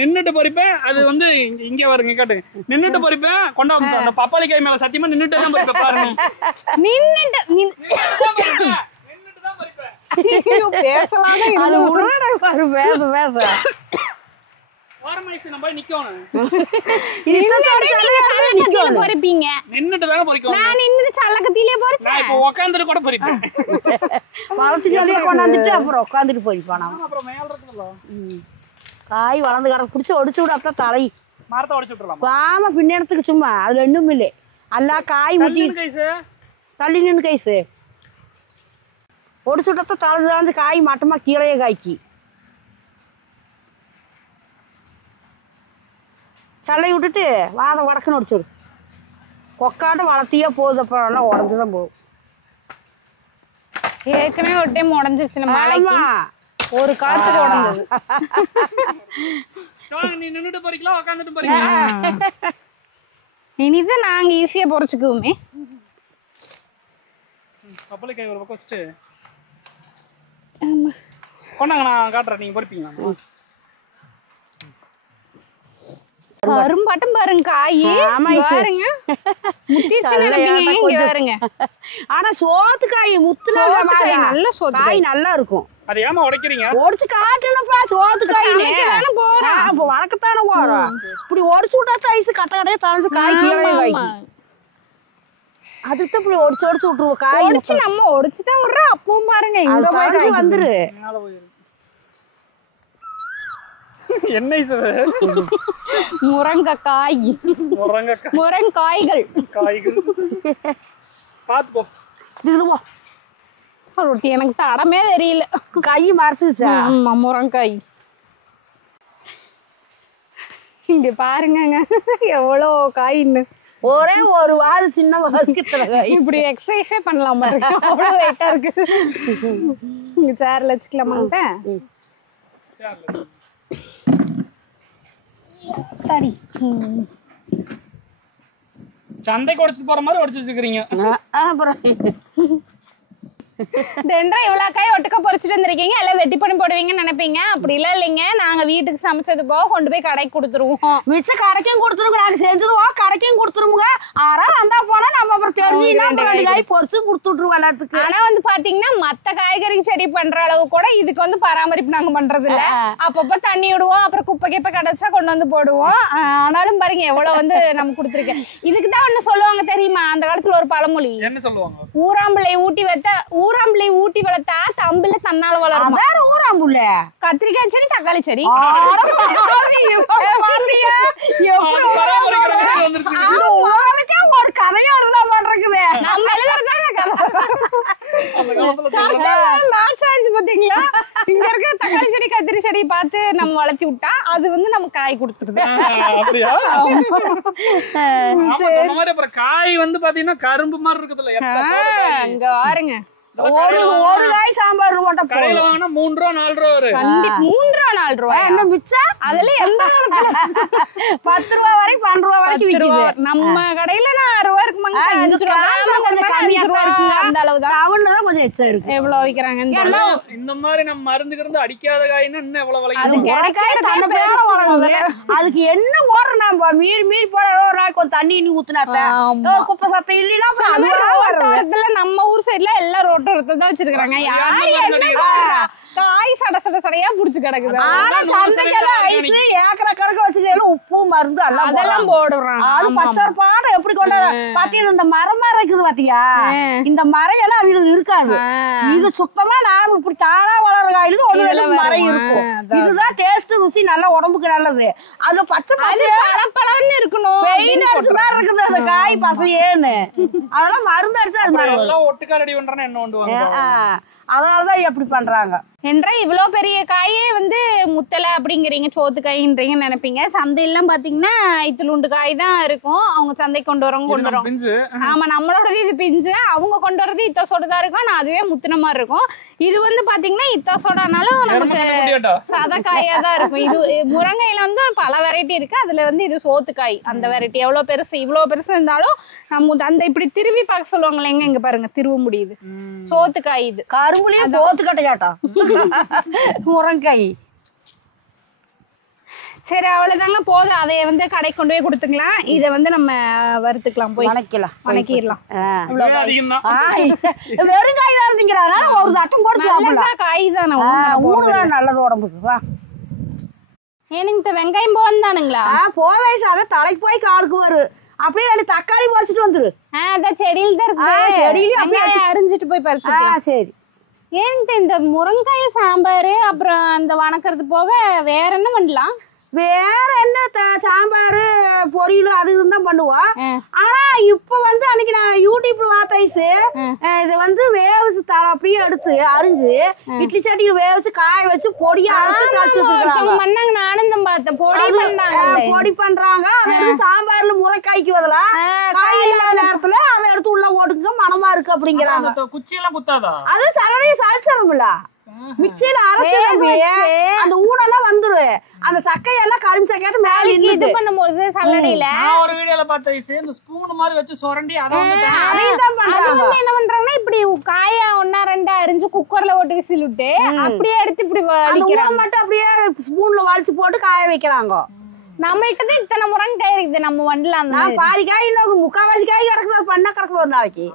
நின்னுட்டு பறிப்பேன். அது வந்து இங்க வருங்க, காட்டுங்க. நின்னுட்டு பறிப்பேன், கொண்டாந்து அந்த பப்பாளி காய் மேல சத்தியமா நின்னுட்டு தான் பறிப்பேன். பாருங்க, பேசலாம். காய் வளர்ந்து கிடக்கு, பிடிச்சி ஒடிச்சு விட அப்ப தலை மரத்தை உடைச்சு விட்டுறலாம். வாம பின்னத்துக்கு சும்மா அதுல ஒண்ணும் இல்லை. அல்லா காய் முட்டி தள்ளி நின்று கைசு ஒடிச்சு விட்டா தலை சார்ந்து காய் மட்டமா கீழே காய்க்கு சல்லை விட்டுட்டு வாதம் வடக்குன்னு ஒடிச்சுடு. கொக்காட்டம் வளர்த்தியே போகுது, அப்புறம் எல்லாம் உடஞ்சுதான் போகும். ஏற்கனவே ஒரு டைம் உடஞ்சிருச்சு நம்ம மலைக்கு. ஒரு காத்துக்கு உடஞ்சது. நீ நின்னுட்டு பறிக்கலாம், உட்காந்துட்டு பறிக்கலாம். இனிதான் நாங்க ஈஸியா பொறிச்சுக்குவோமே. கப்பலைக்காய் ஒரு பக்கம் வச்சுட்டு கொண்டாங்க, நான் காட்டுறேன், நீங்க பொறிப்பீங்களா? கரும்பாட்டம் பாருங்க காய். பாருங்க இங்க பாருங்க. ஆனா சோத்து காய் முத்துன நல்ல சோத்து காய் நல்லா இருக்கும். அது ஏமா உடைக்கிறீங்க? ஒடிச்சு காட்டணும்ப்பா சோத்து காய். அப்ப வளர்க்கத்தானே போறோம். இப்படி ஒடிச்சு விட்டா ஐஸ் கட்ட கடையே தளர்ந்து காய் கீழே வைக்கும். அதுக்கு இப்படி ஒடிச்சு ஒடிச்சு விட்டுருவோம் காய். ஒடிச்சு நம்ம ஒடிச்சுதான் விடுறோம். அப்பவும் பாருங்க இங்க போய் வந்துரு. என்ன முருங்கைக்காய், முருங்காய்கள் காய்கள் பாத்து போ. எனக்கு தடமே தெரியல. கை மறைச்சிச்சா? ஆமா முருங்காய். இங்க பாருங்க எவ்வளோ காயின்னு. ஒரே ஒரு வாது சின்ன வாதுக்கு இப்படி எக்ஸசைஸே பண்ணலாமா? அவ்வளோ வெயிட்டா இருக்கு. இங்க சேர்ல வச்சுக்கலாமாட்ட தடி. சந்தைக்கு உடைச்சிட்டு போற மாதிரி உடைச்சு வச்சுக்கிறீங்க. இவ்வளவு காய் ஒட்டுக்க பொறிச்சிட்டு வந்திருக்கீங்க. எல்லாம் வெட்டி பண்ணி போடுவீங்கன்னு நினைப்பீங்க. அப்படி எல்லாம் இல்லைங்க. நாங்க வீட்டுக்கு சமைச்சது போக கொண்டு போய் கடைக்கு கொடுத்துருவோம். மிச்சம் கடைக்கும் கொடுத்துருவோம். நாங்க செஞ்சதுவோம் கடைக்கும் கொடுத்துருவோங்க. ஆறா வந்தா போனா நம்ம அப்புறம் தெரிஞ்சு காய் பொறிச்சு கொடுத்துட்ருவோம் எல்லாத்துக்கும். ஆனா வந்து பாத்தீங்கன்னா மத்த காய்கறி செடி பண்ற அளவு கூட இதுக்கு வந்து பராமரிப்பு நாங்க பண்றது இல்ல. அப்பப்ப தண்ணி விடுவோம், அப்புறம் குப்பை கிப்பை கிடைச்சா கொண்டு வந்து போடுவோம். ஆனாலும் பாருங்க எவ்வளவு வந்து நம்ம கொடுத்துருக்கேன். இதுக்குதான் ஒண்ணு சொல்லுவாங்க தெரியுமா? அந்த காலத்துல ஒரு பழமொழி என்ன சொல்லுவாங்க? ஊராம்பிள்ளை ஊட்டி வளர்த்தா தம்பில தன்னால வளரும். ஊராம்புள்ள கத்திரிக்காய் செடி, தக்காளி செடி. ஒரு கதையும் எழுத மாட்டேங்குது. நம்ம எழுதுறதாங்க பாத்தீங்களா? இங்க இருக்க தக்காளி செடி கத்திரி செடி பார்த்து நம்ம வளர்த்தி விட்டா அது வந்து நம்ம காய் கொடுத்துருது. காய் வந்து பாத்தீங்கன்னா கரும்பு மாதிரி இருக்குதுல்ல. அங்க பாருங்க ஒரு காய் சாம்பார் கடையில வாங்கினா 3 ரூபா 4 ரூபா வரும். 3 ரூபா 4 ரூபா என்ன மிச்சம்? அதுல எந்த காலத்துல 10 ரூபா வரைக்கும் 12 ரூபா வரைக்கும் விக்குது. நம்ம கடையில 6 ரூபா இருக்குமாங்க. 5 ரூபா கொஞ்சம் கம்மியா இருக்குங்க. அந்த அளவுதான். டவுன்ல தான் கொஞ்சம் எச்சா இருக்கு. எவ்வளவு விக்கிறாங்க இந்த மாதிரி நம்ம மருந்து இருந்து அடிக்காத காய்னா இன்னும் எவ்வளவு விலை? அது கிடைக்காத தன்னை பேர வளருது. அதுக்கு என்ன போடுற நம்ம மீறி போட ஒரு நாள் கொஞ்சம் தண்ணி இன்னி ஊத்துனாத்த குப்பை சத்தம் இல்லைன்னா நம்ம ஊர் சைடுல எல்லாம் ரோட்டோரத்துல தான் வச்சிருக்காங்க. யாரு என்ன காய் சடையா புடிச்சு கிடக்குது. ஏக்கரை கணக்கு வச்சுக்க உப்பு மருந்து அதெல்லாம் போடுறாங்க. அது பச்சை பாடம் எப்படி கொண்டு பாத்தீங்கன்னா இந்த மரம் இருக்குது பாத்தியா? இந்த மரம் எல்லாம் அவங்களுக்கு இருக்காது. இது சுத்தமா நாம இப்படி தானா வளர காயில ஒண்ணு மரம் இருக்கும். இதுதான் டேஸ்ட் ருசி நல்லா உடம்புக்கு நல்லது. அதுல பச்சை பழப்பழம்னு இருக்கணும். வெயில் அடிச்ச மாதிரி இருக்குது அந்த காய் பசையேன்னு. அதெல்லாம் மருந்து அடிச்சு அது மரம் ஒட்டுக்கா ரெடி பண்றேன்னு என்ன பண்ணுவாங்க? அதனாலதான் எப்படி பண்றாங்க என்றா இவ்வளோ பெரிய காயே வந்து முத்தலை அப்படிங்கிறீங்க, சோத்து காயின்றீங்கன்னு நினைப்பீங்க. சந்தையெல்லாம் பாத்தீங்கன்னா இத்துளுண்டு காய் தான் இருக்கும். அவங்க சந்தைக்கு கொண்டு வரவங்க கொண்டு வரோம். ஆமா, நம்மளோடது இது பிஞ்சு, அவங்க கொண்டு வரது இத்தசோட தான் இருக்கும். ஆனா அதுவே முத்தின மாதிரி இருக்கும். இது வந்து பாத்தீங்கன்னா இத்தசோடானாலும் நமக்கு சத காயா தான் இருக்கும். இது முருங்கையில வந்து பல வெரைட்டி இருக்கு. அதுல வந்து இது சோத்து காய் அந்த வெரைட்டி. எவ்வளவு பெருசு, இவ்வளவு பெருசு இருந்தாலும் நம்ம அந்த இப்படி திருவி பார்க்க சொல்லுவாங்களே, எங்க இங்க பாருங்க திருவ முடியுது. சோத்து காய் இது. கரும்புலயும் சோத்து கட்டையாட்டா முருங்காய். சரி அவ்வளவுதாங்க, போதும். அதைய வந்து கடைக்கு கொண்டு போய் கொடுத்துக்கலாம். இதை வந்து நம்ம வறுத்துக்கலாம், போய் வணக்கிடலாம். வெறும் காய் தான் இருந்தீங்கிறதுனால ஒரு தட்டம் போட்டு காய் தானே நல்லது உடம்புக்கு. வா ஏனுங்க வெங்காயம் போகும் தானுங்களா? போவேசா, அதை தலைக்கு போய் காலுக்கு வரும். அப்படியே 2 தக்காளி பறிச்சுட்டு வந்துரு. அதான் செடியில தான் இருக்கு. செடியில அப்படியே அரிஞ்சிட்டு போய் பறிச்சுக்கலாம். சரி. ஏன் இந்த முருங்காய் சாம்பார் அப்புறம் அந்த வணக்கிறது போக வேற என்ன பண்ணலாம்? வேற என்ன சாம்பார் பொரியல் அது இதுதான் பண்ணுவோம். ஆனா இப்ப வந்து அன்னைக்கு நான் யூடியூப்ல பார்த்தேன், இது வந்து வேவிச்சு அப்படியே எடுத்து அரிஞ்சு இட்லி சட்டியில வேவிச்சு காய வச்சு பொடியா அரைச்சு சாச்சு பண்ணாங்க. நானும் பார்த்தேன் பொடி பண்றாங்க. அதை எடுத்து சாம்பார்ல முறைக்காய்க்கு பதிலா காய் இல்லாத நேரத்துல அதை எடுத்து உள்ள ஓட்டுங்க மனமா இருக்கு அப்படிங்கிறாங்க. குச்சியெல்லாம் குத்தாதா? அது சரணையை சாய்ச்சிடணும்ல, மிக்சியில அரைச்சு அந்த ஊனெல்லாம் வந்துரு. அந்த சக்கையெல்லாம் கரிஞ்ச கேட்டு மேல இது பண்ணும்போது சல்லடையில நான் ஒரு வீடியோல பார்த்தேன், இந்த ஸ்பூன் மாதிரி வச்சு சுரண்டி அதையும் பண்றாங்க. என்ன பண்றாங்கன்னா இப்படி காயா 1-2 அரிஞ்சு குக்கர்ல ஓட்டு விசில் விட்டு அப்படியே எடுத்து இப்படி மட்டும் அப்படியே ஸ்பூன்ல வலிச்சு போட்டு காய வைக்கிறாங்க. நம்மள்ட்ட தான் இத்தனை முருங்கைக்காய் இருக்குது. நம்ம வண்டலாம் பாதி காய் இன்னும் முக்காவாசி காய் கிடக்குது, பண்ண கிடக்குது ஒரு நாளைக்கு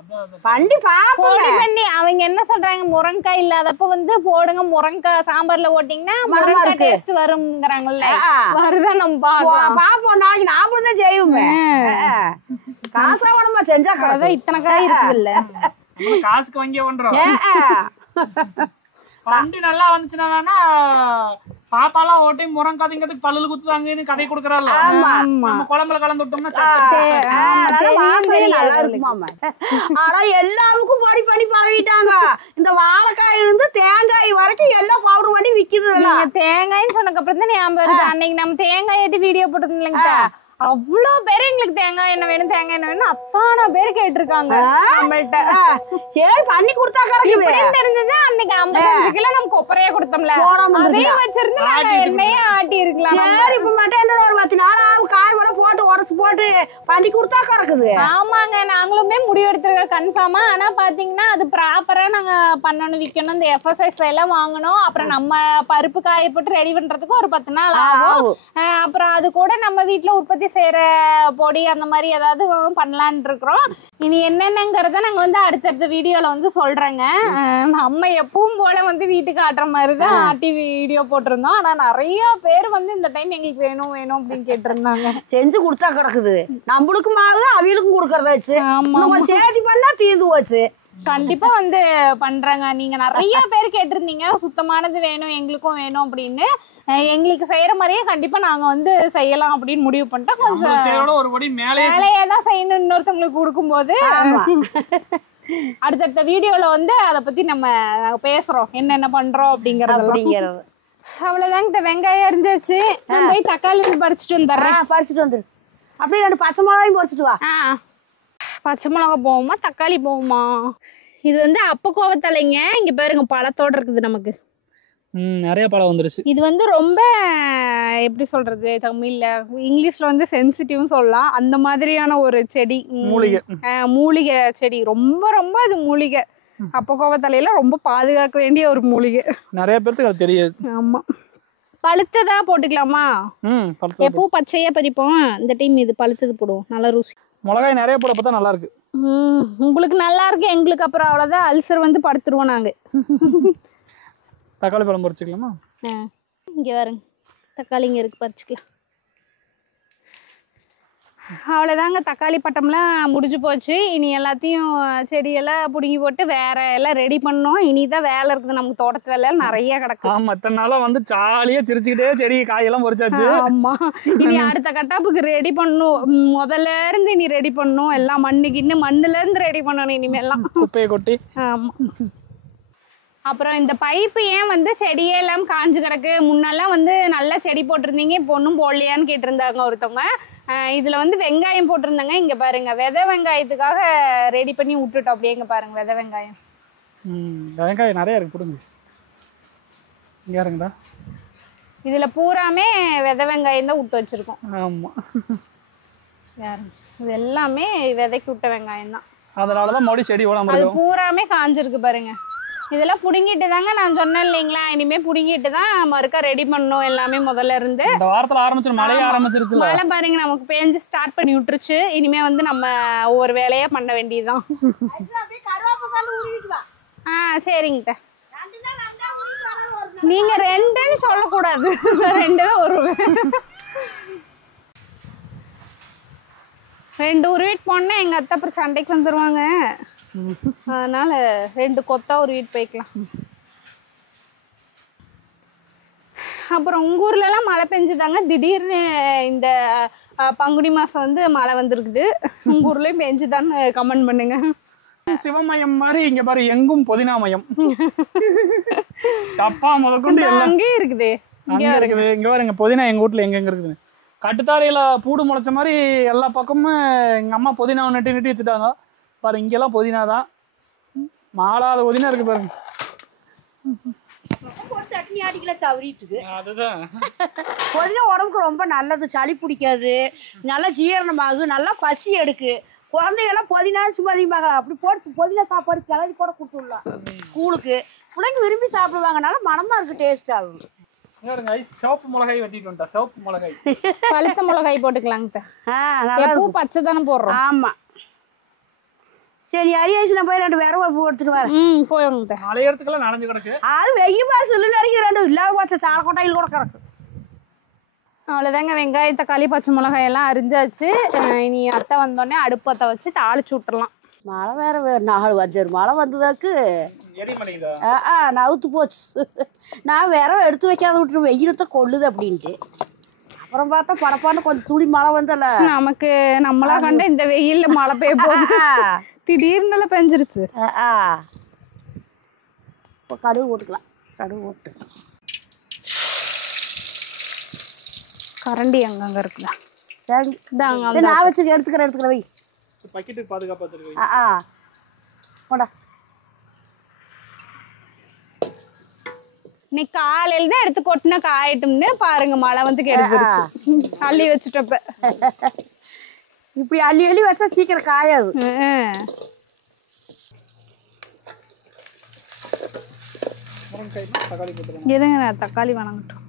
பண்ணி பொடி பண்ணி. அவங்க என்ன சொல்றாங்க, முருங்கைக்காய் இல்லாதப்ப வந்து போடுங்க, முருங்கைக்காய் சாம்பார்ல ஓட்டிங்கன்னா முருங்கைக்காய் டேஸ்ட் வரும்ங்கறாங்கல்ல. வருதான் நம்ம பாப்போம். நாளைக்கு நாமளும் தான் செய்வோமே. காசா உடம்பா செஞ்சா கதை இத்தனை காய் இருக்குது இல்ல, காசுக்கு வாங்கி பண்றோம். பண்டி நல்லா வந்துச்சுன்னா வேணா பாப்பாலாம் ஓட்டி முருங்காதிங்கிறதுக்கு பல்லுல குத்துதாங்கன்னு கதை கொடுக்கறாள். நம்ம குழம்புல கலந்து விட்டோம்னா நல்லா இருக்குமாமா. ஆனா எல்லாருக்கும் பொடி பண்ணி பழகிட்டாங்க. இந்த வாழைக்காய் இருந்து தேங்காய் வரைக்கும் எல்லாம் பவுடர் பண்ணி விக்குது. தேங்காய்ன்னு சொன்னதுக்கு அப்புறம் தான் ஞாபகம் வருது, அன்னைக்கு நம்ம தேங்காய் ஏட்டி வீடியோ போட்டது இல்லைங்களா, அவ்வளோ பேர் எங்களுக்கு தேங்காய் என்ன வேணும் தேங்காய் என்ன வேணும் அத்தான பேர் கேட்டிருக்காங்க நம்மள்ட்ட. சரி பண்ணி கொடுத்தா கிடைக்குது தெரிஞ்சது. அன்னைக்கு 55 கிலோ நம்ம கொப்பரையா கொடுத்தோம்ல, அதையும் வச்சிருந்து நாங்க எண்ணெயே ஆட்டி இருக்கலாம். சரி இப்ப மட்டும் என்னோட ஒரு 10 நாள் காய் கூட போட்டு உடச்சு போட்டு பண்ணி கொடுத்தா கிடக்குது. ஆமாங்க, நாங்களுமே முடிவு எடுத்துருக்கோம் கன்ஃபார்மா. ஆனா பாத்தீங்கன்னா அது ப்ராப்பரா நாங்க பண்ணணும், விற்கணும், இந்த எஃப்எஸ்ஐஸ் எல்லாம் வாங்கணும். அப்புறம் நம்ம பருப்பு காய போட்டு ரெடி பண்றதுக்கு ஒரு 10 நாள் ஆகும். அப்புறம் அது கூட நம்ம வீட்டுல உற்பத்தி செய்யற பொடி அந்த மாதிரி ஏதாவது பண்ணலான்னு இருக்கிறோம். இனி என்னென்னங்கிறத நாங்க வந்து அடுத்தடுத்த வீடியோல வந்து சொல்றேங்க. நம்ம எப்பவும் போல வந்து வீட்டுக்கு ஆட்டுற மாதிரிதான் ஆட்டி வீடியோ போட்டிருந்தோம். ஆனா நிறைய பேர் வந்து இந்த டைம் எங்களுக்கு வேணும் வேணும் அப்படின்னு கேட்டிருந்தாங்க. செஞ்சு கொடுத்தா கிடக்குது. நம்மளுக்கும் ஆகுது, அவங்களுக்கும் கொடுக்கறதாச்சு. சேதி பண்ணா தீர்ந்து போச்சு. கண்டிப்பா வந்து பண்றாங்க. நீங்க நிறைய பேர் கேட்டிருந்தீங்க சுத்தமானது வேணும் எங்களுக்கும் வேணும் அப்படின்னு. எங்களுக்கு செய்யற மாதிரியே கண்டிப்பா நாங்க வந்து செய்யலாம் அப்படின்னு முடிவு பண்ணிட்டோம். கொஞ்சம் ஒரு படி மேலேயே தான் செய்யணும் இன்னொருத்தவங்களுக்கு கொடுக்கும் போது. அடுத்தடுத்த வீடியோல வந்து அதை பத்தி நம்ம பேசுறோம், என்னென்ன பண்றோம் அப்படிங்கறது. அவ்வளவுதாங்க. இந்த வெங்காயம் அரிஞ்சாச்சு. நான் போய் தக்காளி பறிச்சுட்டு வந்துடுறேன். பறிச்சுட்டு வந்துரு. அப்படியே 2 பச்சை மிளகாயும் பறிச்சுட்டு வா. பச்சை மிளகா போகுமா, தக்காளி போகுமா? இது வந்து அப்பக்கோவத்தலைங்க. இங்க பாருங்க பழத்தோட இருக்குது நமக்கு. நிறைய பழம் வந்துருச்சு. இது வந்து ரொம்ப எப்படி சொல்றது, தமிழ்ல இங்கிலீஷ்ல வந்து சென்சிட்டிவ்னு சொல்லலாம். அந்த மாதிரியான ஒரு செடி, மூலிகை செடி. ரொம்ப ரொம்ப இது மூலிகை. அப்பக்கோவத்தலையில ரொம்ப பாதுகாக்க வேண்டிய ஒரு மூலிகை. நிறைய பேருக்கு அது தெரியாது. ஆமா. பழுத்ததா போட்டுக்கலாமா? எப்பவும் பச்சையா பறிப்போம், இந்த டைம் இது பழுத்தது போடுவோம், நல்லா ருசி. மிளகாய் நிறைய போட பார்த்தா நல்லா இருக்கு. உங்களுக்கு நல்லா இருக்கு, எங்களுக்கு அப்புறம் அவ்வளோதான் அல்சர் வந்து படுத்துருவோம் நாங்க. தக்காளி பழம் பறிச்சுக்கலாமா? இங்க பாருங்க, தக்காளி இங்க இருக்கு, பறிச்சுக்கலாம். அவ்வளோதாங்க. தக்காளி பட்டம்லாம் முடிஞ்சு போச்சு. இனி எல்லாத்தையும் செடியெல்லாம் பிடுங்கி போட்டு வேற எல்லாம் ரெடி பண்ணோம். இனிதான் வேலை இருக்குது நமக்கு, தோட்டத்து வேலை நிறைய கிடக்கு. மற்ற நாளா வந்து ஜாலியா சிரிச்சுக்கிட்டே செடி காயெல்லாம் பறிச்சாச்சு. ஆமா, இனி அடுத்த கட்டாப்புக்கு ரெடி பண்ணணும். முதல்ல இருந்து இனி ரெடி பண்ணணும். எல்லாம் மண்ணுல இருந்து ரெடி பண்ணணும் இனிமேல்லாம், குப்பையை கொட்டி. ஆமா. அப்புறம் இந்த பைப்பு ஏன் வந்து செடியே எல்லாம் காஞ்சு கிடக்கு? முன்னெல்லாம் வந்து நல்லா செடி போட்டிருந்தீங்க, இப்போ ஒன்றும் போடலையான்னு கேட்டிருந்தாங்க ஒருத்தவங்க. இதில் வந்து வெங்காயம் போட்டிருந்தாங்க. இங்கே பாருங்க, விதை வெங்காயத்துக்காக ரெடி பண்ணி விட்டுட்டோம். அப்படியே இங்கே பாருங்க விதை வெங்காயம். வெங்காயம் நிறைய இருக்கு, கொடுங்க. இங்கே இருங்கடா. இதில் பூராமே விதை வெங்காயம் தான் விட்டு வச்சிருக்கோம். ஆமாம், இது எல்லாமே விதைக்கு விட்ட வெங்காயம் தான். அதனால தான் மறுபடியும் செடி ஓடாம அது பூராமே காஞ்சிருக்கு பாருங்க. இதெல்லாம் புடுங்கிட்டு தாங்க நான் சொன்னேன் இல்லைங்களா, இனிமே புடுங்கிட்டு தான் மறுக்கா ரெடி பண்ணணும் எல்லாமே முதல்ல இருந்து. இந்த வாரத்துல ஆரம்பிச்சு மழை ஆரம்பிச்சிருச்சு. மழை பாருங்க நமக்கு பேஞ்சு ஸ்டார்ட் பண்ணி விட்டுருச்சு. இனிமே வந்து நம்ம ஒவ்வொரு வேலையா பண்ண வேண்டியதுதான். சரிங்க. நீங்க 2ன்னு சொல்லக்கூடாது, 2 தான் வருவேன். 2 உருவிட்டு போனா எங்க அத்தை அப்புறம் சண்டைக்கு வந்துருவாங்க. அதனால 2 கொத்தா உருவிட்டு போய்க்கலாம். அப்புறம் உங்க ஊர்ல எல்லாம் மழை பெஞ்சுதாங்க? திடீர்னு இந்த பங்குனி மாசம் வந்து மழை வந்திருக்குது. உங்க ஊர்லயும் பெஞ்சுதான்னு கமெண்ட் பண்ணுங்க. சிவமயம் மாதிரி இங்க பாரு எங்கும் புதினாமயம். தப்பா முதற்கொண்டு அங்கே இருக்குது. அங்க இருக்குது. இங்க பாருங்க புதினா எங்க வீட்டுல எங்க இருக்குது. கட்டுத்தாரையில பூடு முளைச்ச மாதிரி எல்லா பக்கமும் எங்க அம்மா புதினாவை நட்டி வச்சுட்டாங்க பாரு. இங்கெல்லாம் புதினா தான். மாலாத புதினா இருக்கு பாருங்க. ஒரு சட்னி ஆட்டிக்கல சவரிட்டுக்கு. அதுதான் புதினா உடம்புக்கு ரொம்ப நல்லது. சளி பிடிக்காது, நல்லா ஜீரணமாகு, நல்லா பசி எடுக்கு. குழந்தைகள்லாம் புதினா சும்மா அதிகமாக அப்படி போட்டு புதினா சாப்பாடு கிளறி கூட கொடுத்துடலாம் ஸ்கூலுக்கு. பிள்ளைங்க விரும்பி சாப்பிடுவாங்க. நல்லா மனமா இருக்கு, டேஸ்ட் ஆகும். சிவப்பு மிளகாய் வெட்டிட்டு வந்துட்டா. சிவப்பு மிளகாய் பழுத்த மிளகாய் போட்டுக்கலாங்க. பூ பச்சை தானே போடுறோம். ஆமா சரி அரியாச்சு நான் போய் 2 விரவ பூ எடுத்துட்டு வரேன். போயிடுங்க. மலையறதுக்கெல்லாம் நனைஞ்சு கிடக்கு. அது வெயில் பாசல் அடிக்க 2 இல்லாத போச்ச சாலக்கோட்டையில் கூட கிடக்கு. அவ்வளோதாங்க. வெங்காயம் தக்காளி பச்சை மிளகாய் எல்லாம் அரிஞ்சாச்சு. இனி அத்தை வந்தோடனே அடுப்பு பற்ற வச்சு தாளிச்சு விட்டுறலாம். மழை வேற 4 வஞ்சாரு மழை வந்ததாக்கு நவுத்து போச்சு. நான் விரவ எடுத்து வைக்காத விட்டுரு, வெயிலத்தை கொள்ளுது அப்படின்ட்டு. அப்புறம் பார்த்தா படப்பான்னு கொஞ்சம் துளி மழை வந்தல. நமக்கு நம்மளா கண்ட இந்த வெயில்ல மழை பெய்ய போகுது. திடீர்னு பெஞ்சிருச்சு. இப்போ கடுகு போட்டுக்கலாம். கடுகு போட்டு கரண்டி அங்கங்க இருக்குதா? நான் வச்சு எடுத்துக்கிறேன் வை. பக்கெட்டுக்கு பாதுகாப்பு போடா. இன்னைக்கு காலையில தான் எடுத்து கொட்டின காயட்டும்னு பாருங்க மழை வந்து கெடுத்துருச்சு. அள்ளி வச்சுட்டப்ப இப்படி அள்ளி வச்சா சீக்கிரம் காயாது. எதுங்க நான் தக்காளி வணங்கட்டும்.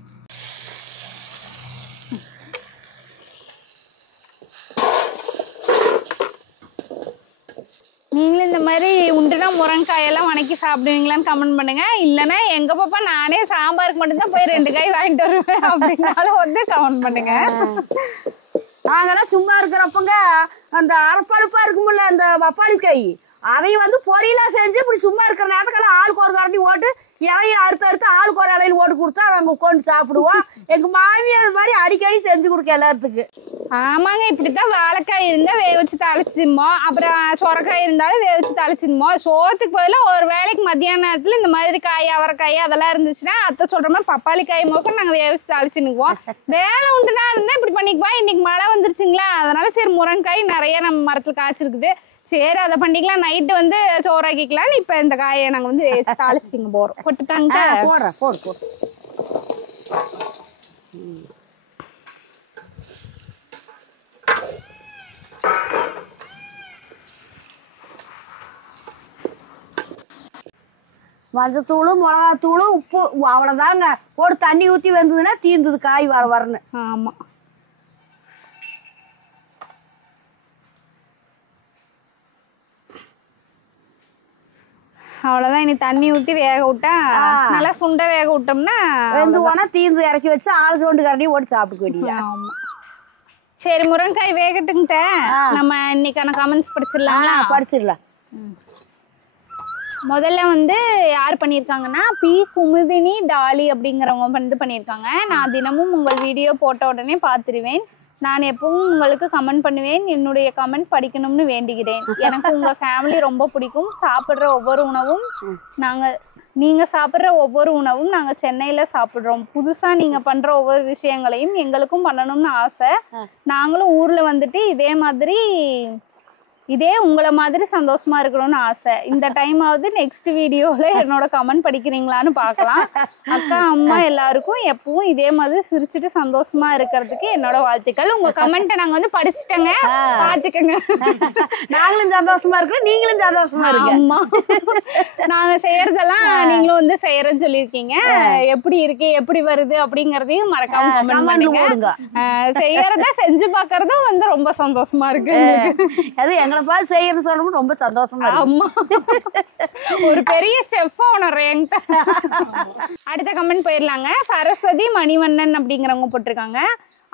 நீங்களும் இந்த மாதிரி உண்டுனா முருங்கைக்காயெல்லாம் வணக்கி சாப்பிடுவீங்களான்னு கமெண்ட் பண்ணுங்க. இல்லைன்னா எங்க பாப்பா நானே சாம்பாருக்கு மட்டும்தான் போய் 2 காய் வாங்கிட்டு வருவேன் அப்படின்னாலும் வந்து கமெண்ட் பண்ணுங்க. நாங்கெல்லாம் சும்மா இருக்கிறப்பங்க அந்த அரப்பழுப்பா இருக்கும்ல அந்த பப்பாளி காய், அதையும் வந்து பொரியலா செஞ்சு இப்படி சும்மா இருக்கிற நேரத்துக்கெல்லாம் ஆளுக்கு ஒரு கரண்டி ஓட்டு இலையை அடுத்து ஆளுக்கு ஒரு இலையில ஓட்டு கொடுத்தா நாங்கள் உட்காந்து சாப்பிடுவோம். எங்க மாமி அது மாதிரி அடிக்கடி செஞ்சு கொடுக்க எல்லாத்துக்கு. ஆமாங்க, இப்படித்தான் வாழைக்காய் இருந்தா வேவிச்சு தாளிச்சுமோ, அப்புறம் சொரக்காய் இருந்தாலும் வேவிச்சு தாளிச்சுமோ. சோத்துக்கு பதிலாக ஒரு வேளைக்கு மத்தியான நேரத்துல இந்த மாதிரி காய் அவரைக்காய் அதெல்லாம் இருந்துச்சுன்னா அத்தை சொல்ற மாதிரி பப்பாளி காய் மோக்கம் நாங்க வேவிச்சு தாளிச்சுக்குவோம். வேலை உண்டுனா இருந்தா இப்படி பண்ணிக்குவோம். இன்னைக்கு மழை வந்துருச்சுங்களா, அதனால சரி முருங்கைக்காய் நிறைய நம்ம மரத்துல காய்ச்சிருக்குது, சரி அதை பண்ணிக்கலாம், நைட்டு வந்து சோறாக்கிக்கலாம்னு இப்ப இந்த காயை நாங்க வந்து வேவிச்சு தாளிச்சுங்க போறோம். போட்டுட்டாங்க. போடுறேன் போடு. மஞ்சத்தூள் மிளகாத்தூள் உப்பு அவ்வளோதாங்க. ஒரு தண்ணி ஊற்றி வந்ததுன்னா தீர்ந்தது காய் வரன்னு. ஆமாம், அவ்வளோதான். இனி தண்ணி ஊற்றி வேக விட்டா நல்லா சுண்டை வேக விட்டோம்னா வெந்து போனால் தீர்ந்து இறக்கி வச்சு ஆளுக்கு 2 கரண்டி ஓடி சாப்பிட்டுக்க வேண்டியது. ஆமாம், சரி முருங்கைக்காய் வேகட்டுங்க. நம்ம இன்னைக்கான கமெண்ட்ஸ் படிச்சிடலாம். படிச்சிடலாம். முதல்ல வந்து யார் பண்ணியிருக்காங்கன்னா பி குமுதினி டாலி அப்படிங்கிறவங்க வந்து பண்ணியிருக்காங்க. நான் தினமும் உங்கள் வீடியோ போட்ட உடனே பார்த்துருவேன். நான் எப்பவும் உங்களுக்கு கமெண்ட் பண்ணுவேன். என்னுடைய கமெண்ட் படிக்கணும்னு வேண்டுகிறேன். எனக்கு உங்கள் ஃபேமிலி ரொம்ப பிடிக்கும். சாப்பிட்ற ஒவ்வொரு உணவும் நீங்கள் சாப்பிட்ற ஒவ்வொரு உணவும் நாங்கள் சென்னையில் சாப்பிட்றோம். புதுசாக நீங்கள் பண்ணுற ஒவ்வொரு விஷயங்களையும் எங்களுக்கும் பண்ணணும்னு ஆசை. நாங்களும் ஊரில் வந்துட்டு இதே உங்களை மாதிரி சந்தோஷமா இருக்கணும்னு ஆசை. இந்த டைமாவது நெக்ஸ்ட் வீடியோவில் என்னோட கமெண்ட் படிக்கிறீங்களான்னு பார்க்கலாம். அக்கா அம்மா எல்லாருக்கும் எப்பவும் இதே மாதிரி சிரிச்சுட்டு சந்தோஷமா இருக்கிறதுக்கு என்னோட வாழ்த்துக்கள். உங்க கமெண்ட்டை நாங்க வந்து படிச்சுட்டோங்க, பார்த்துக்கோங்க. நாங்களும் சந்தோஷமா இருக்கோம், நீங்களும் சந்தோஷமா இருக்கு. அம்மா நாங்க செய்யறதெல்லாம் நீங்களும் வந்து செய்யறேன்னு சொல்லியிருக்கீங்க. எப்படி இருக்கு, எப்படி வருது அப்படிங்கறதையும் மறக்காம கமெண்ட் பண்ணுங்க. செய்யறத செஞ்சு பார்க்கறதும் வந்து ரொம்ப சந்தோஷமா இருக்கு. அது எங்களை பார்த்து செய்யறது சொல்லணும் ரொம்ப சந்தோஷமா. அம்மா ஒரு பெரிய செஃப் உணர்றேன். அடுத்த கமெண்ட் போயிடலாங்க. சரஸ்வதி மணிவண்ணன் அப்படிங்கிறவங்க போட்டிருக்காங்க.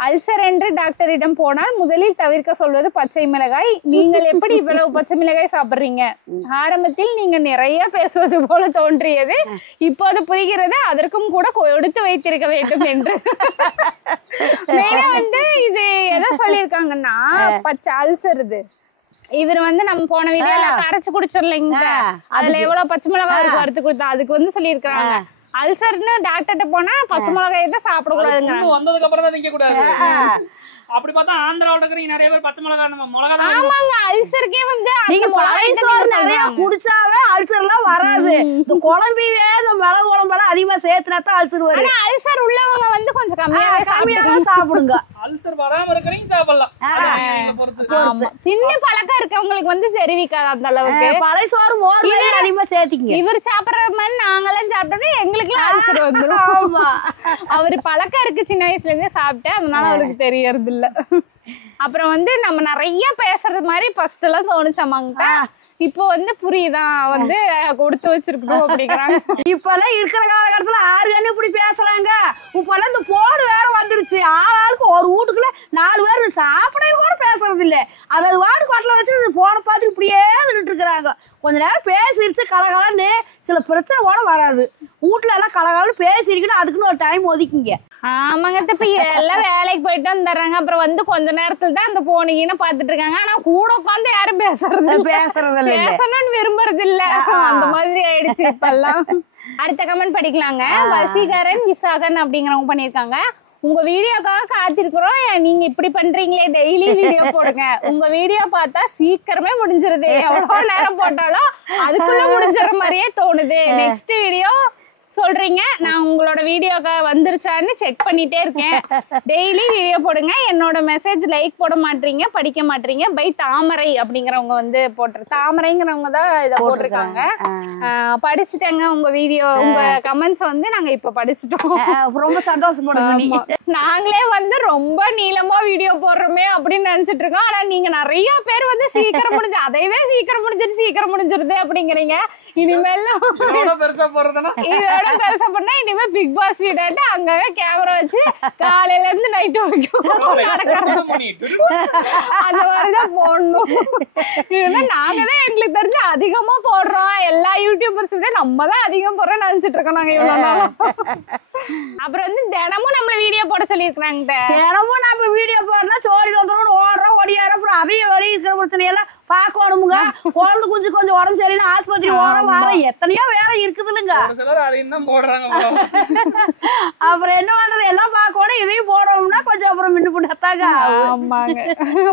அல்சர் என்று டாக்டரிடம் போனால் முதலில் தவிர்க்க சொல்வது பச்சை மிளகாய். நீங்கள் எப்படி இவ்வளவு பச்சை மிளகாய் சாப்பிடுறீங்க? ஆரம்பத்தில் நீங்க நிறைய பேசுவது போல தோன்றியது, இப்போது புரிகிறது அதற்கும் கூட கொடுத்து வைத்திருக்க வேண்டும் என்று. மேலே வந்து இது எதை சொல்லியிருக்காங்கன்னா பச்சை அல்சர் இது. இவர் வந்து நம்ம போன வீடியோல கரைச்சு குடிச்சிடலைங்க, அதுல எவ்வளவு பச்சை மிளகாய் இருக்கு வறுத்து கொடுத்தா, அதுக்கு வந்து சொல்லியிருக்காங்க அல்சர்னு டாக்டர்கிட்ட போனா பச்சை மிளகாயை தான் சாப்பிடக்கூடாதுங்க. வந்ததுக்கு அப்புறம் தான் நிக்க கூடாது. அப்படி பார்த்தா ஆந்திராவுல இருக்கிற நிறைய பேர் பச்சை மிளகாய் மிளகா தான். ஆமாங்க, அல்சருக்கே வந்து நீங்க பழைய நிறைய குடிச்சாவே அல்சர் எல்லாம் வராது. இந்த குழம்பிலே இந்த மிளகு குழம்பெல்லாம் அதிகமா சேர்த்துனாதான் அல்சர் வரும். ஆனா அல்சர் உள்ளவங்க வந்து கொஞ்சம் கம்மியாவே சாப்பிடுங்க. அல்சர் வராம இருக்கிறீங்க சாப்பிடலாம். சின்ன பழக்கம் இருக்கவங்களுக்கு வந்து தெரிவிக்காது அந்த அளவுக்கு. பழைய சோறு மோர் அதிகமா சேர்த்திங்க. இவர் சாப்பிடுற மாதிரி நாங்கெல்லாம் சாப்பிட்டோம்னா எங்களுக்கு எல்லாம் அல்சர் வந்துடும். அவரு பழக்கம் இருக்கு சின்ன வயசுல இருந்தே சாப்பிட்டு, அதனால அவருக்கு தெரியறது இல்ல. அப்புறம் வந்து நம்ம நிறைய பேசுறது மாதிரி ஃபர்ஸ்ட் எல்லாம் தோணுச்சாமாங்க, இப்போ வந்து புரியுதா வந்து கொடுத்து வச்சிருக்கணும் அப்படிங்கிறாங்க. இப்ப எல்லாம் இருக்கிற காலகட்டத்துல ஆறு இப்படி பேசுறாங்க. இப்ப எல்லாம் இந்த போன் வேற வந்துருச்சு. ஆளுக்கு ஒரு வீட்டுக்குள்ள 4 பேர் சாப்பிடவே கூட பேசுறது இல்ல. அதாவது வாடு கொட்டில வச்சு போனை பார்த்து இப்படியே நின்றுட்டு இருக்கிறாங்க. கொஞ்ச நேரம் பேசிருச்சு கலகலன்னு சில பிரச்சனை கூட வராது. வீட்டுல எல்லாம் கலகலன்னு பேசிருக்கணும், அதுக்குன்னு ஒரு டைம் ஒதுக்குங்க. ஆமாங்க, இப்ப எல்லாம் வேலைக்கு போயிட்டு வந்துடுறாங்க. அப்புறம் வந்து கொஞ்ச நேரத்துல தான் அந்த போனீங்கன்னு பாத்துட்டு இருக்காங்க. ஆனா கூட உட்காந்து யாரும் பேசணும்னு விரும்புறது இல்ல. அந்த மாதிரி ஆயிடுச்சு இப்ப எல்லாம். அடுத்த கமெண்ட் படிக்கலாங்க. வசீகரன் விசாகன் அப்படிங்கிறவங்க பண்ணிருக்காங்க. உங்க வீடியோக்காக காத்திருக்கிறோம், நீங்க இப்படி பண்றீங்களே, டெய்லி வீடியோ போடுங்க. உங்க வீடியோ பார்த்தா சீக்கிரமே முடிஞ்சிருது, எவ்வளவு நேரம் போட்டாலும் அதுக்குள்ள முடிஞ்சிட மாதிரியே தோணுது. நெக்ஸ்ட் வீடியோ சொல்றீங்க, நான் உங்களோட வீடியோக்கு வந்துருச்சான்னு செக் பண்ணிட்டே இருக்கேன். டெய்லி வீடியோ போடுங்க. என்னோட மெசேஜ் லைக் போட மாட்டீங்க, படிக்க மாட்டீங்க. பை தாமரை அப்படிங்கிறவங்க வந்து தாமரைங்கிறவங்க தான் இதை போட்டிருக்காங்க. படிச்சுட்டேங்க உங்க வீடியோ, உங்க கமெண்ட்ஸ் வந்து நாங்க இப்ப படிச்சுட்டோம். ரொம்ப சந்தோஷப்படுங்க. நாங்களே வந்து ரொம்ப நீளமா வீடியோ போடுறோமே அப்படின்னு நினைச்சிட்டு இருக்கோம். ஆனா நீங்க நிறைய பேர் வந்து சீக்கிரம் முடிஞ்சு, அதையவே சீக்கிரம் முடிஞ்சிருது அப்படிங்கிறீங்க. இனிமேல் பெருசா போறதுன்னா பெருசா பண்ணா இனிமே பிக் பாஸ் வீடாட்டு அங்க கேமரா வச்சு காலையில இருந்து நைட் வரைக்கும் அந்த மாதிரிதான் போடணும். நாங்கதான் எங்களுக்கு தெரிஞ்சு அதிகமா போடுறோம். எல்லா யூடியூபர்ஸ் விட நம்ம தான் அதிகம் போடுறோம் நினைச்சிட்டு இருக்கோம் நாங்க இவ்வளவு நாளும். அப்புறம் வந்து தினமும் நம்மள வீடியோ போட சொல்லியிருக்காங்க. தினமும் நம்ம வீடியோ போடுறா சோடி வந்துடும், ஓடுறோம் ஓடியாரம். அப்புறம் அதையும் வெளியே இருக்கிற பிரச்சனை எல்லாம் பாக்கணுமுங்க. குழந்தை கொஞ்சம் உடம்பு சரியில்லை ஆஸ்பத்திரி வர எத்தனையோ வேலை இருக்குதுல்லுங்க. அப்புறம் என்ன பண்றது, எல்லாம் பாக்கணும். இதையும் போடணும்னா கொஞ்சம் அப்புறம் மின்னு பண்ணாங்க. ஆமாங்க,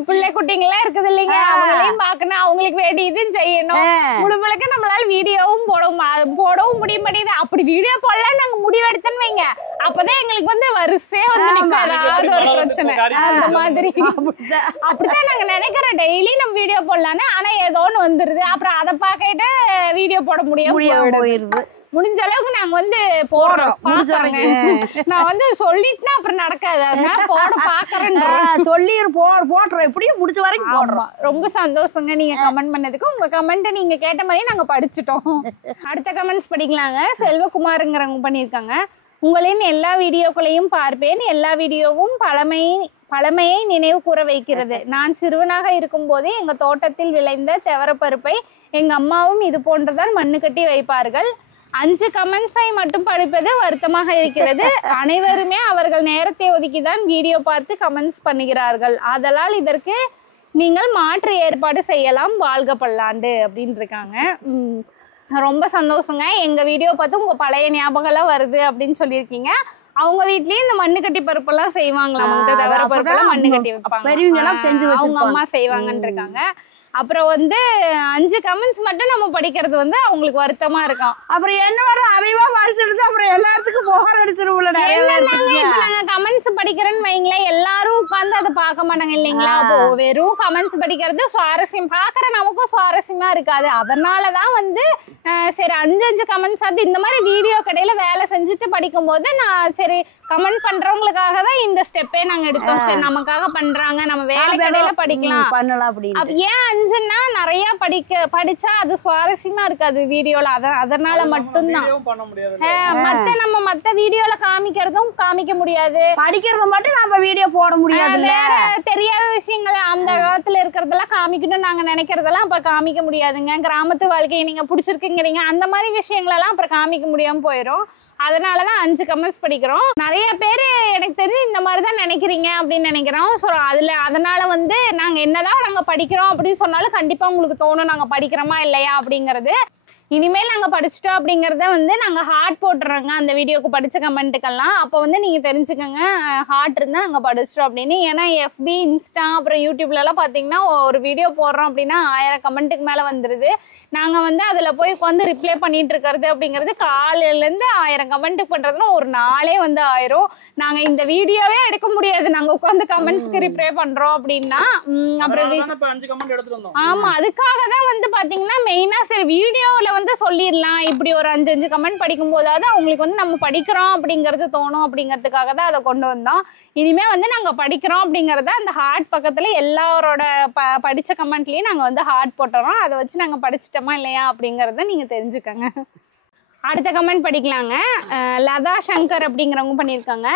பிள்ளை குட்டிங்களா இருக்குது இல்லைங்க, அவங்களையும் பாக்கணும், அவங்களுக்கு வேண்டியதும் செய்யணும். முழுமலுக்கு நம்மளால வீடியோவும் போடவும் முடிய மாட்டேங்குது. அப்படி வீடியோ போடலாம் நாங்க முடிவெடுத்தோன்னு வைங்க, அப்பதான் எங்களுக்கு வந்து வரிசையா வந்து நிக்காது ஒரு பிரச்சனை. அந்த மாதிரி அப்படிதான் நாங்க நினைக்கிறோம். டெய்லி நம்ம வீடியோ போடலாம், ஆனா ஏதோ ஒண்ணு வந்துருது. அப்புறம் அதை பாக்கிட்டு வீடியோ போட முடியாம போயிருது. முடிஞ்ச அளவுக்கு நாங்க வந்து போடுறோம். நான் வந்து சொல்லிட்டுனா அப்புறம் நடக்காது, அதனால போட பாக்குறேன் சொல்லி போடுறோம். எப்படியும் முடிச்ச வரைக்கும் போடுறோம். ரொம்ப சந்தோஷங்க நீங்க கமெண்ட் பண்ணதுக்கு. உங்க கமெண்ட் நீங்க கேட்ட மாதிரி நாங்க படிச்சுட்டோம். அடுத்த கமெண்ட்ஸ் படிக்கலாங்க. செல்வகுமாருங்கிறவங்க பண்ணியிருக்காங்க. உங்களின் எல்லா வீடியோக்களையும் பார்ப்பேன். எல்லா வீடியோவும் பழமையை நினைவு கூற வைக்கிறது. நான் சிறுவனாக இருக்கும் போதே எங்க தோட்டத்தில் விளைந்த தெவரப்பருப்பை எங்க அம்மாவும் இது போன்றுதான் மண்ணு கட்டி வைப்பார்கள். 5 கமெண்ட்ஸை மட்டும் படிப்பது வருத்தமாக இருக்கிறது. அனைவருமே அவர்கள் நேரத்தை ஒதுக்கிதான் வீடியோ பார்த்து கமெண்ட்ஸ் பண்ணுகிறார்கள். ஆதலால் இதற்கு நீங்கள் மாற்று ஏற்பாடு செய்யலாம். வாழ்க பல்லாண்டு அப்படின்னு இருக்காங்க. ரொம்ப சந்தோஷங்க. எங்க வீடியோ பார்த்து உங்க பழைய ஞாபகம் எல்லாம் வருது அப்படின்னு சொல்லியிருக்கீங்க. அவங்க வீட்லயும் இந்த மண்ணு கட்டி பருப்பெல்லாம் செய்வாங்களாம். தவிர பருப்பெல்லாம் மண்ணு கட்டி வைப்பாங்க, அவங்க அம்மா செய்வாங்கன்னு இருக்காங்க. அப்புறம் வந்து 5 கமெண்ட்ஸ் மட்டும் நம்ம படிக்கிறது வந்து அவங்களுக்கு வருத்தமா இருக்கும். அப்புறம் என்னோட அதைவா படிச்சிருது, அப்புறம் எல்லாத்துக்கும் போர் அடிச்சிருவோம்ல. நாங்க கமெண்ட்ஸ் படிக்கிறேன்னு வைங்களேன், எல்லாரும் உட்கார்ந்து அதை பார்க்க மாட்டாங்க இல்லைங்களா. அப்போ வெறும் கமெண்ட்ஸ் படிக்கிறது சுவாரஸ்யம், பாக்குற நமக்கும் சுவாரஸ்யமா இருக்காது. அதனாலதான் வந்து சரி 5 கமெண்ட்ஸ் அது இந்த மாதிரி வீடியோ கடையில வேலை செஞ்சுட்டு படிக்கும் போது நான் சரி கமெண்ட் பண்றவங்களுக்காக தான் இந்த ஸ்டெப்பே நாங்க எடுத்தோம். சரி நமக்காக பண்றாங்க, நம்ம வேலை கடையில படிக்கலாம் பண்ணலாம் அப்படின்னு. ஏன் 5ன்னா நிறைய படிச்சா அது சுவாரஸ்யமா இருக்காது வீடியோல. அதனால மட்டும்தான் மத்த வீடியோல காமிக்கிறதும் காமிக்க முடியாது, படிக்கிறத மட்டும் நம்ம வீடியோ போட முடியாது. வேற தெரியாத விஷயங்களை அந்த காலத்துல இருக்கிறதெல்லாம் காமிக்கணும்னு நாங்க நினைக்கிறதெல்லாம் அப்ப காமிக்க முடியாதுங்க. கிராமத்து வாழ்க்கையை நீங்க பிடிச்சிருக்குங்கிறீங்க, அந்த மாதிரி விஷயங்களெல்லாம் அப்புறம் காமிக்க முடியாம போயிடும். அதனாலதான் 5 கமெண்ட்ஸ் படிக்கிறோம். நிறைய பேர் எனக்கு தெரிஞ்சு இந்த மாதிரிதான் நினைக்கிறீங்க அப்படின்னு நினைக்கிறோம். ஸோ அதனால நாங்க என்னதான் நாங்க படிக்கிறோம் அப்படின்னு சொன்னாலும் கண்டிப்பா உங்களுக்கு தோணும் நாங்க படிக்கிறோமா இல்லையா அப்படிங்கறது. இனிமேல் நாங்க படிச்சுட்டோம் அப்படிங்கறத நாங்க ஹார்ட் போட்டுறோங்க அந்த வீடியோக்கு படிச்ச கமெண்ட்டுக்கெல்லாம். அப்போ நீங்க தெரிஞ்சுக்கோங்க ஹார்ட் இருந்தா நாங்க படிச்சிட்டோம் அப்படின்னு. ஏன்னா FB, இன்ஸ்டா, அப்புறம் யூடியூப்ல எல்லாம் பாத்தீங்கன்னா ஒரு வீடியோ போடுறோம் அப்படின்னா 1000 கமெண்ட்டுக்கு மேல வந்துருது. நாங்க அதுல போய் உட்காந்து ரிப்ளை பண்ணிட்டு இருக்கிறது அப்படிங்கிறது காலையில இருந்து 1000 கமெண்ட்டுக்கு பண்றதுன்னா ஒரு நாளே ஆயிரும். நாங்க இந்த வீடியோவே எடுக்க முடியாது நாங்க உட்காந்து கமெண்ட்ஸ்க்கு ரிப்ளை பண்றோம் அப்படின்னா. அப்புறம் ஆமா, அதுக்காக தான் பாத்தீங்கன்னா மெயினா சரி வீடியோல சொல்லிடலாம், இப்படி ஒரு 5 கமெண்ட் படிக்கும் போதாவது அவங்களுக்கு நம்ம படிக்கிறோம் அப்படிங்கறது தோணும் அப்படிங்கிறதுக்காக தான் அதை கொண்டு வந்தோம். இனிமே நாங்க படிக்கிறோம் அப்படிங்கறத அந்த ஹார்ட் பக்கத்துல எல்லாரோட படிச்ச கமெண்ட்லயும் நாங்க ஹார்ட் போட்டுறோம். அதை வச்சு நாங்க படிச்சிட்டோமா இல்லையா அப்படிங்கறத நீங்க தெரிஞ்சுக்கங்க. அடுத்த கமெண்ட் படிக்கலாங்க. லதா சங்கர் அப்படிங்கிறவங்க பண்ணியிருக்காங்க.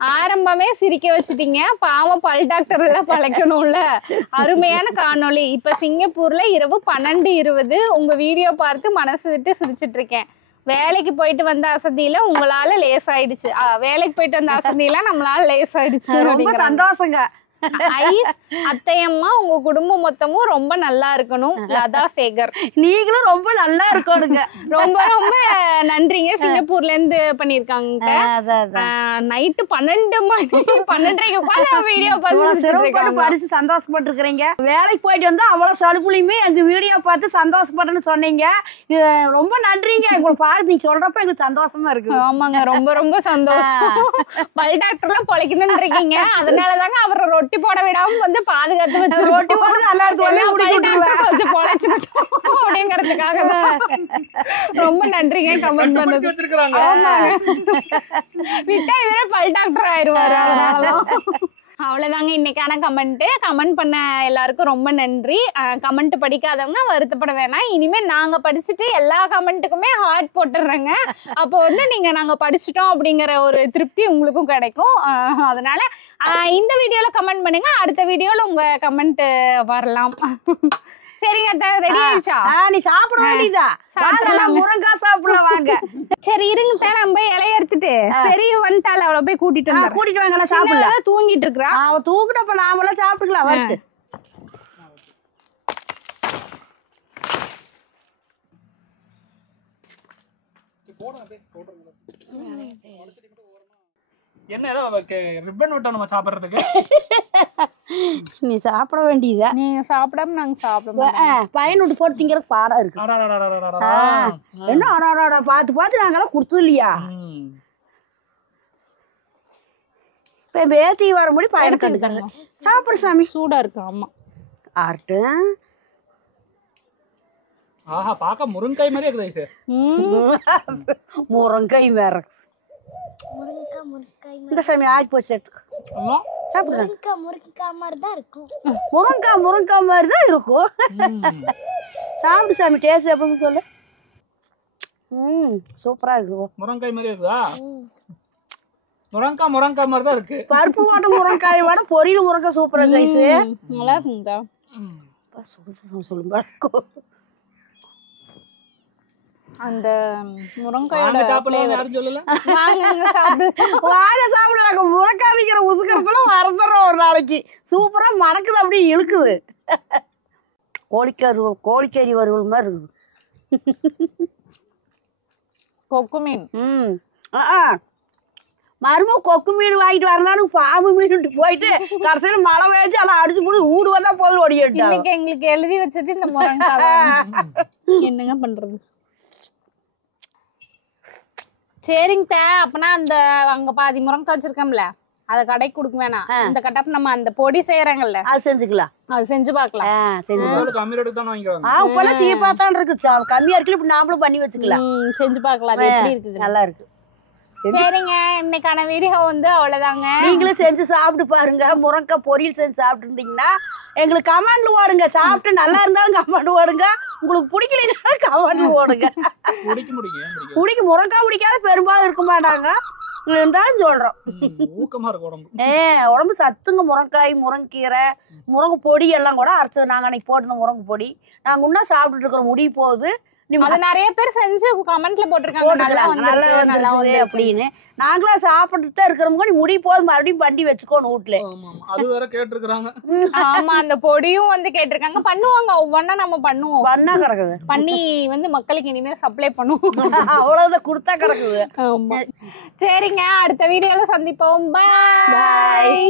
ஆரம்பமே சிரிக்க வச்சுட்டீங்க, பாவம் பல் டாக்டர் எல்லாம் பழைக்கணும்ல, அருமையான காணொளி. இப்ப சிங்கப்பூர்ல இரவு 12:20 உங்க வீடியோ பார்த்து மனசு விட்டு சிரிச்சிட்டு இருக்கேன். வேலைக்கு போயிட்டு வந்த அசதியில உங்களால லேஸ் ஆயிடுச்சு. வேலைக்கு போயிட்டு வந்த அசதியில நம்மளால லேஸ் ஆயிடுச்சு. ரொம்ப சந்தோஷங்க. அத்தையம்மா உங்க குடும்பம் மொத்தமும் ரொம்ப நல்லா இருக்கணும். லதா சேகர், நீங்களும் ரொம்ப நல்லா இருக்கணுங்க. ரொம்ப ரொம்ப நன்றிங்க. சிங்கப்பூர்ல இருந்து பண்ணிருக்காங்க. நைட்டு 12 மணி 12:30 உட்காந்து வீடியோ படிச்சு சந்தோஷப்பட்டு இருக்கிறீங்க. வேலைக்கு போயிட்டு வந்து அவ்வளவு சலுப்புலையுமே எங்க வீடியோ பார்த்து சந்தோஷப்பட்டுன்னு சொன்னீங்க. ரொம்ப நன்றிங்க. உங்களை பார்த்து நீங்க சொல்றப்ப எங்களுக்கு சந்தோஷமா இருக்கு. ஆமாங்க, ரொம்ப ரொம்ப சந்தோஷம். பல் டாக்டர் எல்லாம் பொழைக்கணும்னு இருக்கீங்க, அதனாலதாங்க அவரை ரொட்டி போட விடாம பாதுகாத்து வச்சு ரொட்டி போட்டு நல்லா கொஞ்சம் பொழைச்சுக்கிட்டோம் அப்படிங்கறதுக்காக ரொம்ப நன்றிங்க கமெண்ட் பண்ணது. விட்டா இவரே பல் டாக்டர் ஆயிடுவாரு. அவ்வளவுதாங்க இன்னைக்கான கமெண்ட் பண்ண எல்லாருக்கும் ரொம்ப நன்றி. கமெண்ட் படிக்காதவங்க வருத்தப்பட வேணாம். இனிமே நாங்க படிச்சுட்டு எல்லா கமெண்ட்டுக்குமே ஹார்ட் போட்டுடுறேங்க. அப்போ நீங்க நாங்க படிச்சுட்டோம் அப்படிங்கிற ஒரு திருப்தி உங்களுக்கும் கிடைக்கும். அதனால இந்த வீடியோல கமெண்ட் பண்ணுங்க, அடுத்த வீடியோல உங்க கமெண்ட் வரலாம். சரிங்க, ரெடி ஆயிடுச்சா? நீ சாப்பிட வேண்டியதா? முருங்காய் சாப்பிடலாம் வாங்க. சரி இருங்க, நம்ம இலைய எடுத்துட்டு பெரிய வந்துட்டால அவளை போய் கூட்டிட்டு வாங்க. சாப்பிடலாம், தூங்கிட்டு இருக்கிறா. அவ தூக்கிட்டப்ப நாமெல்லாம் சாப்பிட்டுக்கலாம். வந்து என்ன ரிப்பன் விட்டோம் நம்ம சாப்பிடுறதுக்கு. நீ சாப்பிட வேண்டியதா? நீங்க சாப்பிடாம நாங்க சாப்பிடுவோம். பையன் விட்டு போட்டு திங்கிறது பாடம் இருக்கு. என்ன பார்த்து பார்த்து நாங்கெல்லாம் கொடுத்தது இல்லையா? இப்ப பேசி வர முடி பையனை கண்டுக்காங்க. சாப்பிடு சாமி, சூடா இருக்கு. ஆமா ஆர்ட்டு. ஆஹா, பாக்க முருங்காய் மாதிரி இருக்குது. முருங்காய் வேற இந்த சாமி ஆகி போச்சு. சாப்பிடுங்க. முருங்காய் மாதிரி தான் இருக்கும். சாப்பிடு சாமி, டேஸ்ட் எப்படின்னு சொல்லு. சூப்பரா இருக்கு. முருங்காய் மாதிரி இருக்குதா? முருங்காய் மாதிரி தான் இருக்கு. பருப்பு போட்ட முருங்காய் விட பொரியல் முருங்காய் சூப்பரா இருக்கு. நல்லா இருக்குங்க. சொல்லுங்க, அந்த முருங்காயோட முருங்காய் விக்கிற உசுக்கிறதுல மறந்துடுறோம் ஒரு நாளைக்கு. சூப்பரா மணக்குது, அப்படியே இழுக்குது. கோழிக்கறி வறுவல் மாதிரி இருக்குது. கொக்கு மீன். மரும கொக்கு மீன் வாங்கிட்டு வரலான்னு பாம்பு மீன் போயிட்டு கடைசியில மழை வேச்சு எல்லாம் அடிச்சு போட்டு ஊடு வந்தா போதும் ஓடிட்டு. எங்களுக்கு எழுதி வச்சது இந்த முருங்காய். என்னங்க பண்றது? சரிங்க, அப்பனா அந்த அங்க பாதி முருங்கை வச்சிருக்கோம்ல, அத கடைக்கு கொடுக்க வேணாம். இந்த கட்டப் நம்ம அந்த பொடி செய்யறாங்கல்ல, அது செஞ்சுக்கலாம். அது செஞ்சு பார்க்கலாம். இப்பெல்லாம் சீப்பா தான் இருக்கு, கம்மியா இருக்குல்ல. இப்ப நாமளும் பண்ணி வச்சுக்கலாம், செஞ்சு பார்க்கலாம். அது எப்படி இருக்குது? நல்லா இருக்கு. சரிங்க, இன்னைக்கான வீடியோ அவ்வளவுதாங்க. நீங்களும் செஞ்சு சாப்பிட்டு பாருங்க. முருங்காய் பொரியல் செஞ்சு சாப்பிட்டு இருந்தீங்கன்னா எங்களுக்கு கமெண்ட்ல ஓடுங்க. சாப்பிட்டு நல்லா இருந்தாலும் கமெண்ட் ஓடுங்க, உங்களுக்கு பிடிக்கலன்னா கமெண்ட்ல ஓடுங்க. முருங்காய் பிடிக்காத பெரும்பாலும் இருக்கும். இருக்க மாட்டாங்க, இருந்தாலும் சொல்றோம். ஊக்கமா இருக்கு உடம்பு. உடம்பு சத்துங்க. முருங்கைக்காய், முருங்கீரை, முருங்கை பொடி எல்லாம் கூட அரைச்சு நாங்க அன்னைக்கு போட்டிருந்த முருங்கை பொடி நாங்க இன்னும் சாப்பிட்டுட்டு இருக்கிறோம். முடி போகுது. அது நிறைய பேர் செஞ்சு கமெண்ட்ல போட்டிருக்காங்க நல்லா வந்து அப்படின்னு. நாங்களா சாப்பிட்டு தான் இருக்கிறோம். நீ முடி போது மறுபடியும் வண்டி வச்சுக்கோன்னு வீட்டுல. அது வேற கேட்டிருக்காங்க. ஆமா, அந்த பொடியும் வந்து கேட்டிருக்காங்க. பண்ணுவாங்க, ஒவ்வொன்னா நம்ம பண்ணுவோம். பண்ணா கிடக்குது. பண்ணி வந்து மக்களுக்கு இனிமே சப்ளை பண்ணுவோம். அவ்வளவுதான் கொடுத்தா கிடக்குது. ஆமா, சரிங்க, அடுத்த வீடியோல சந்திப்போம். பாய்.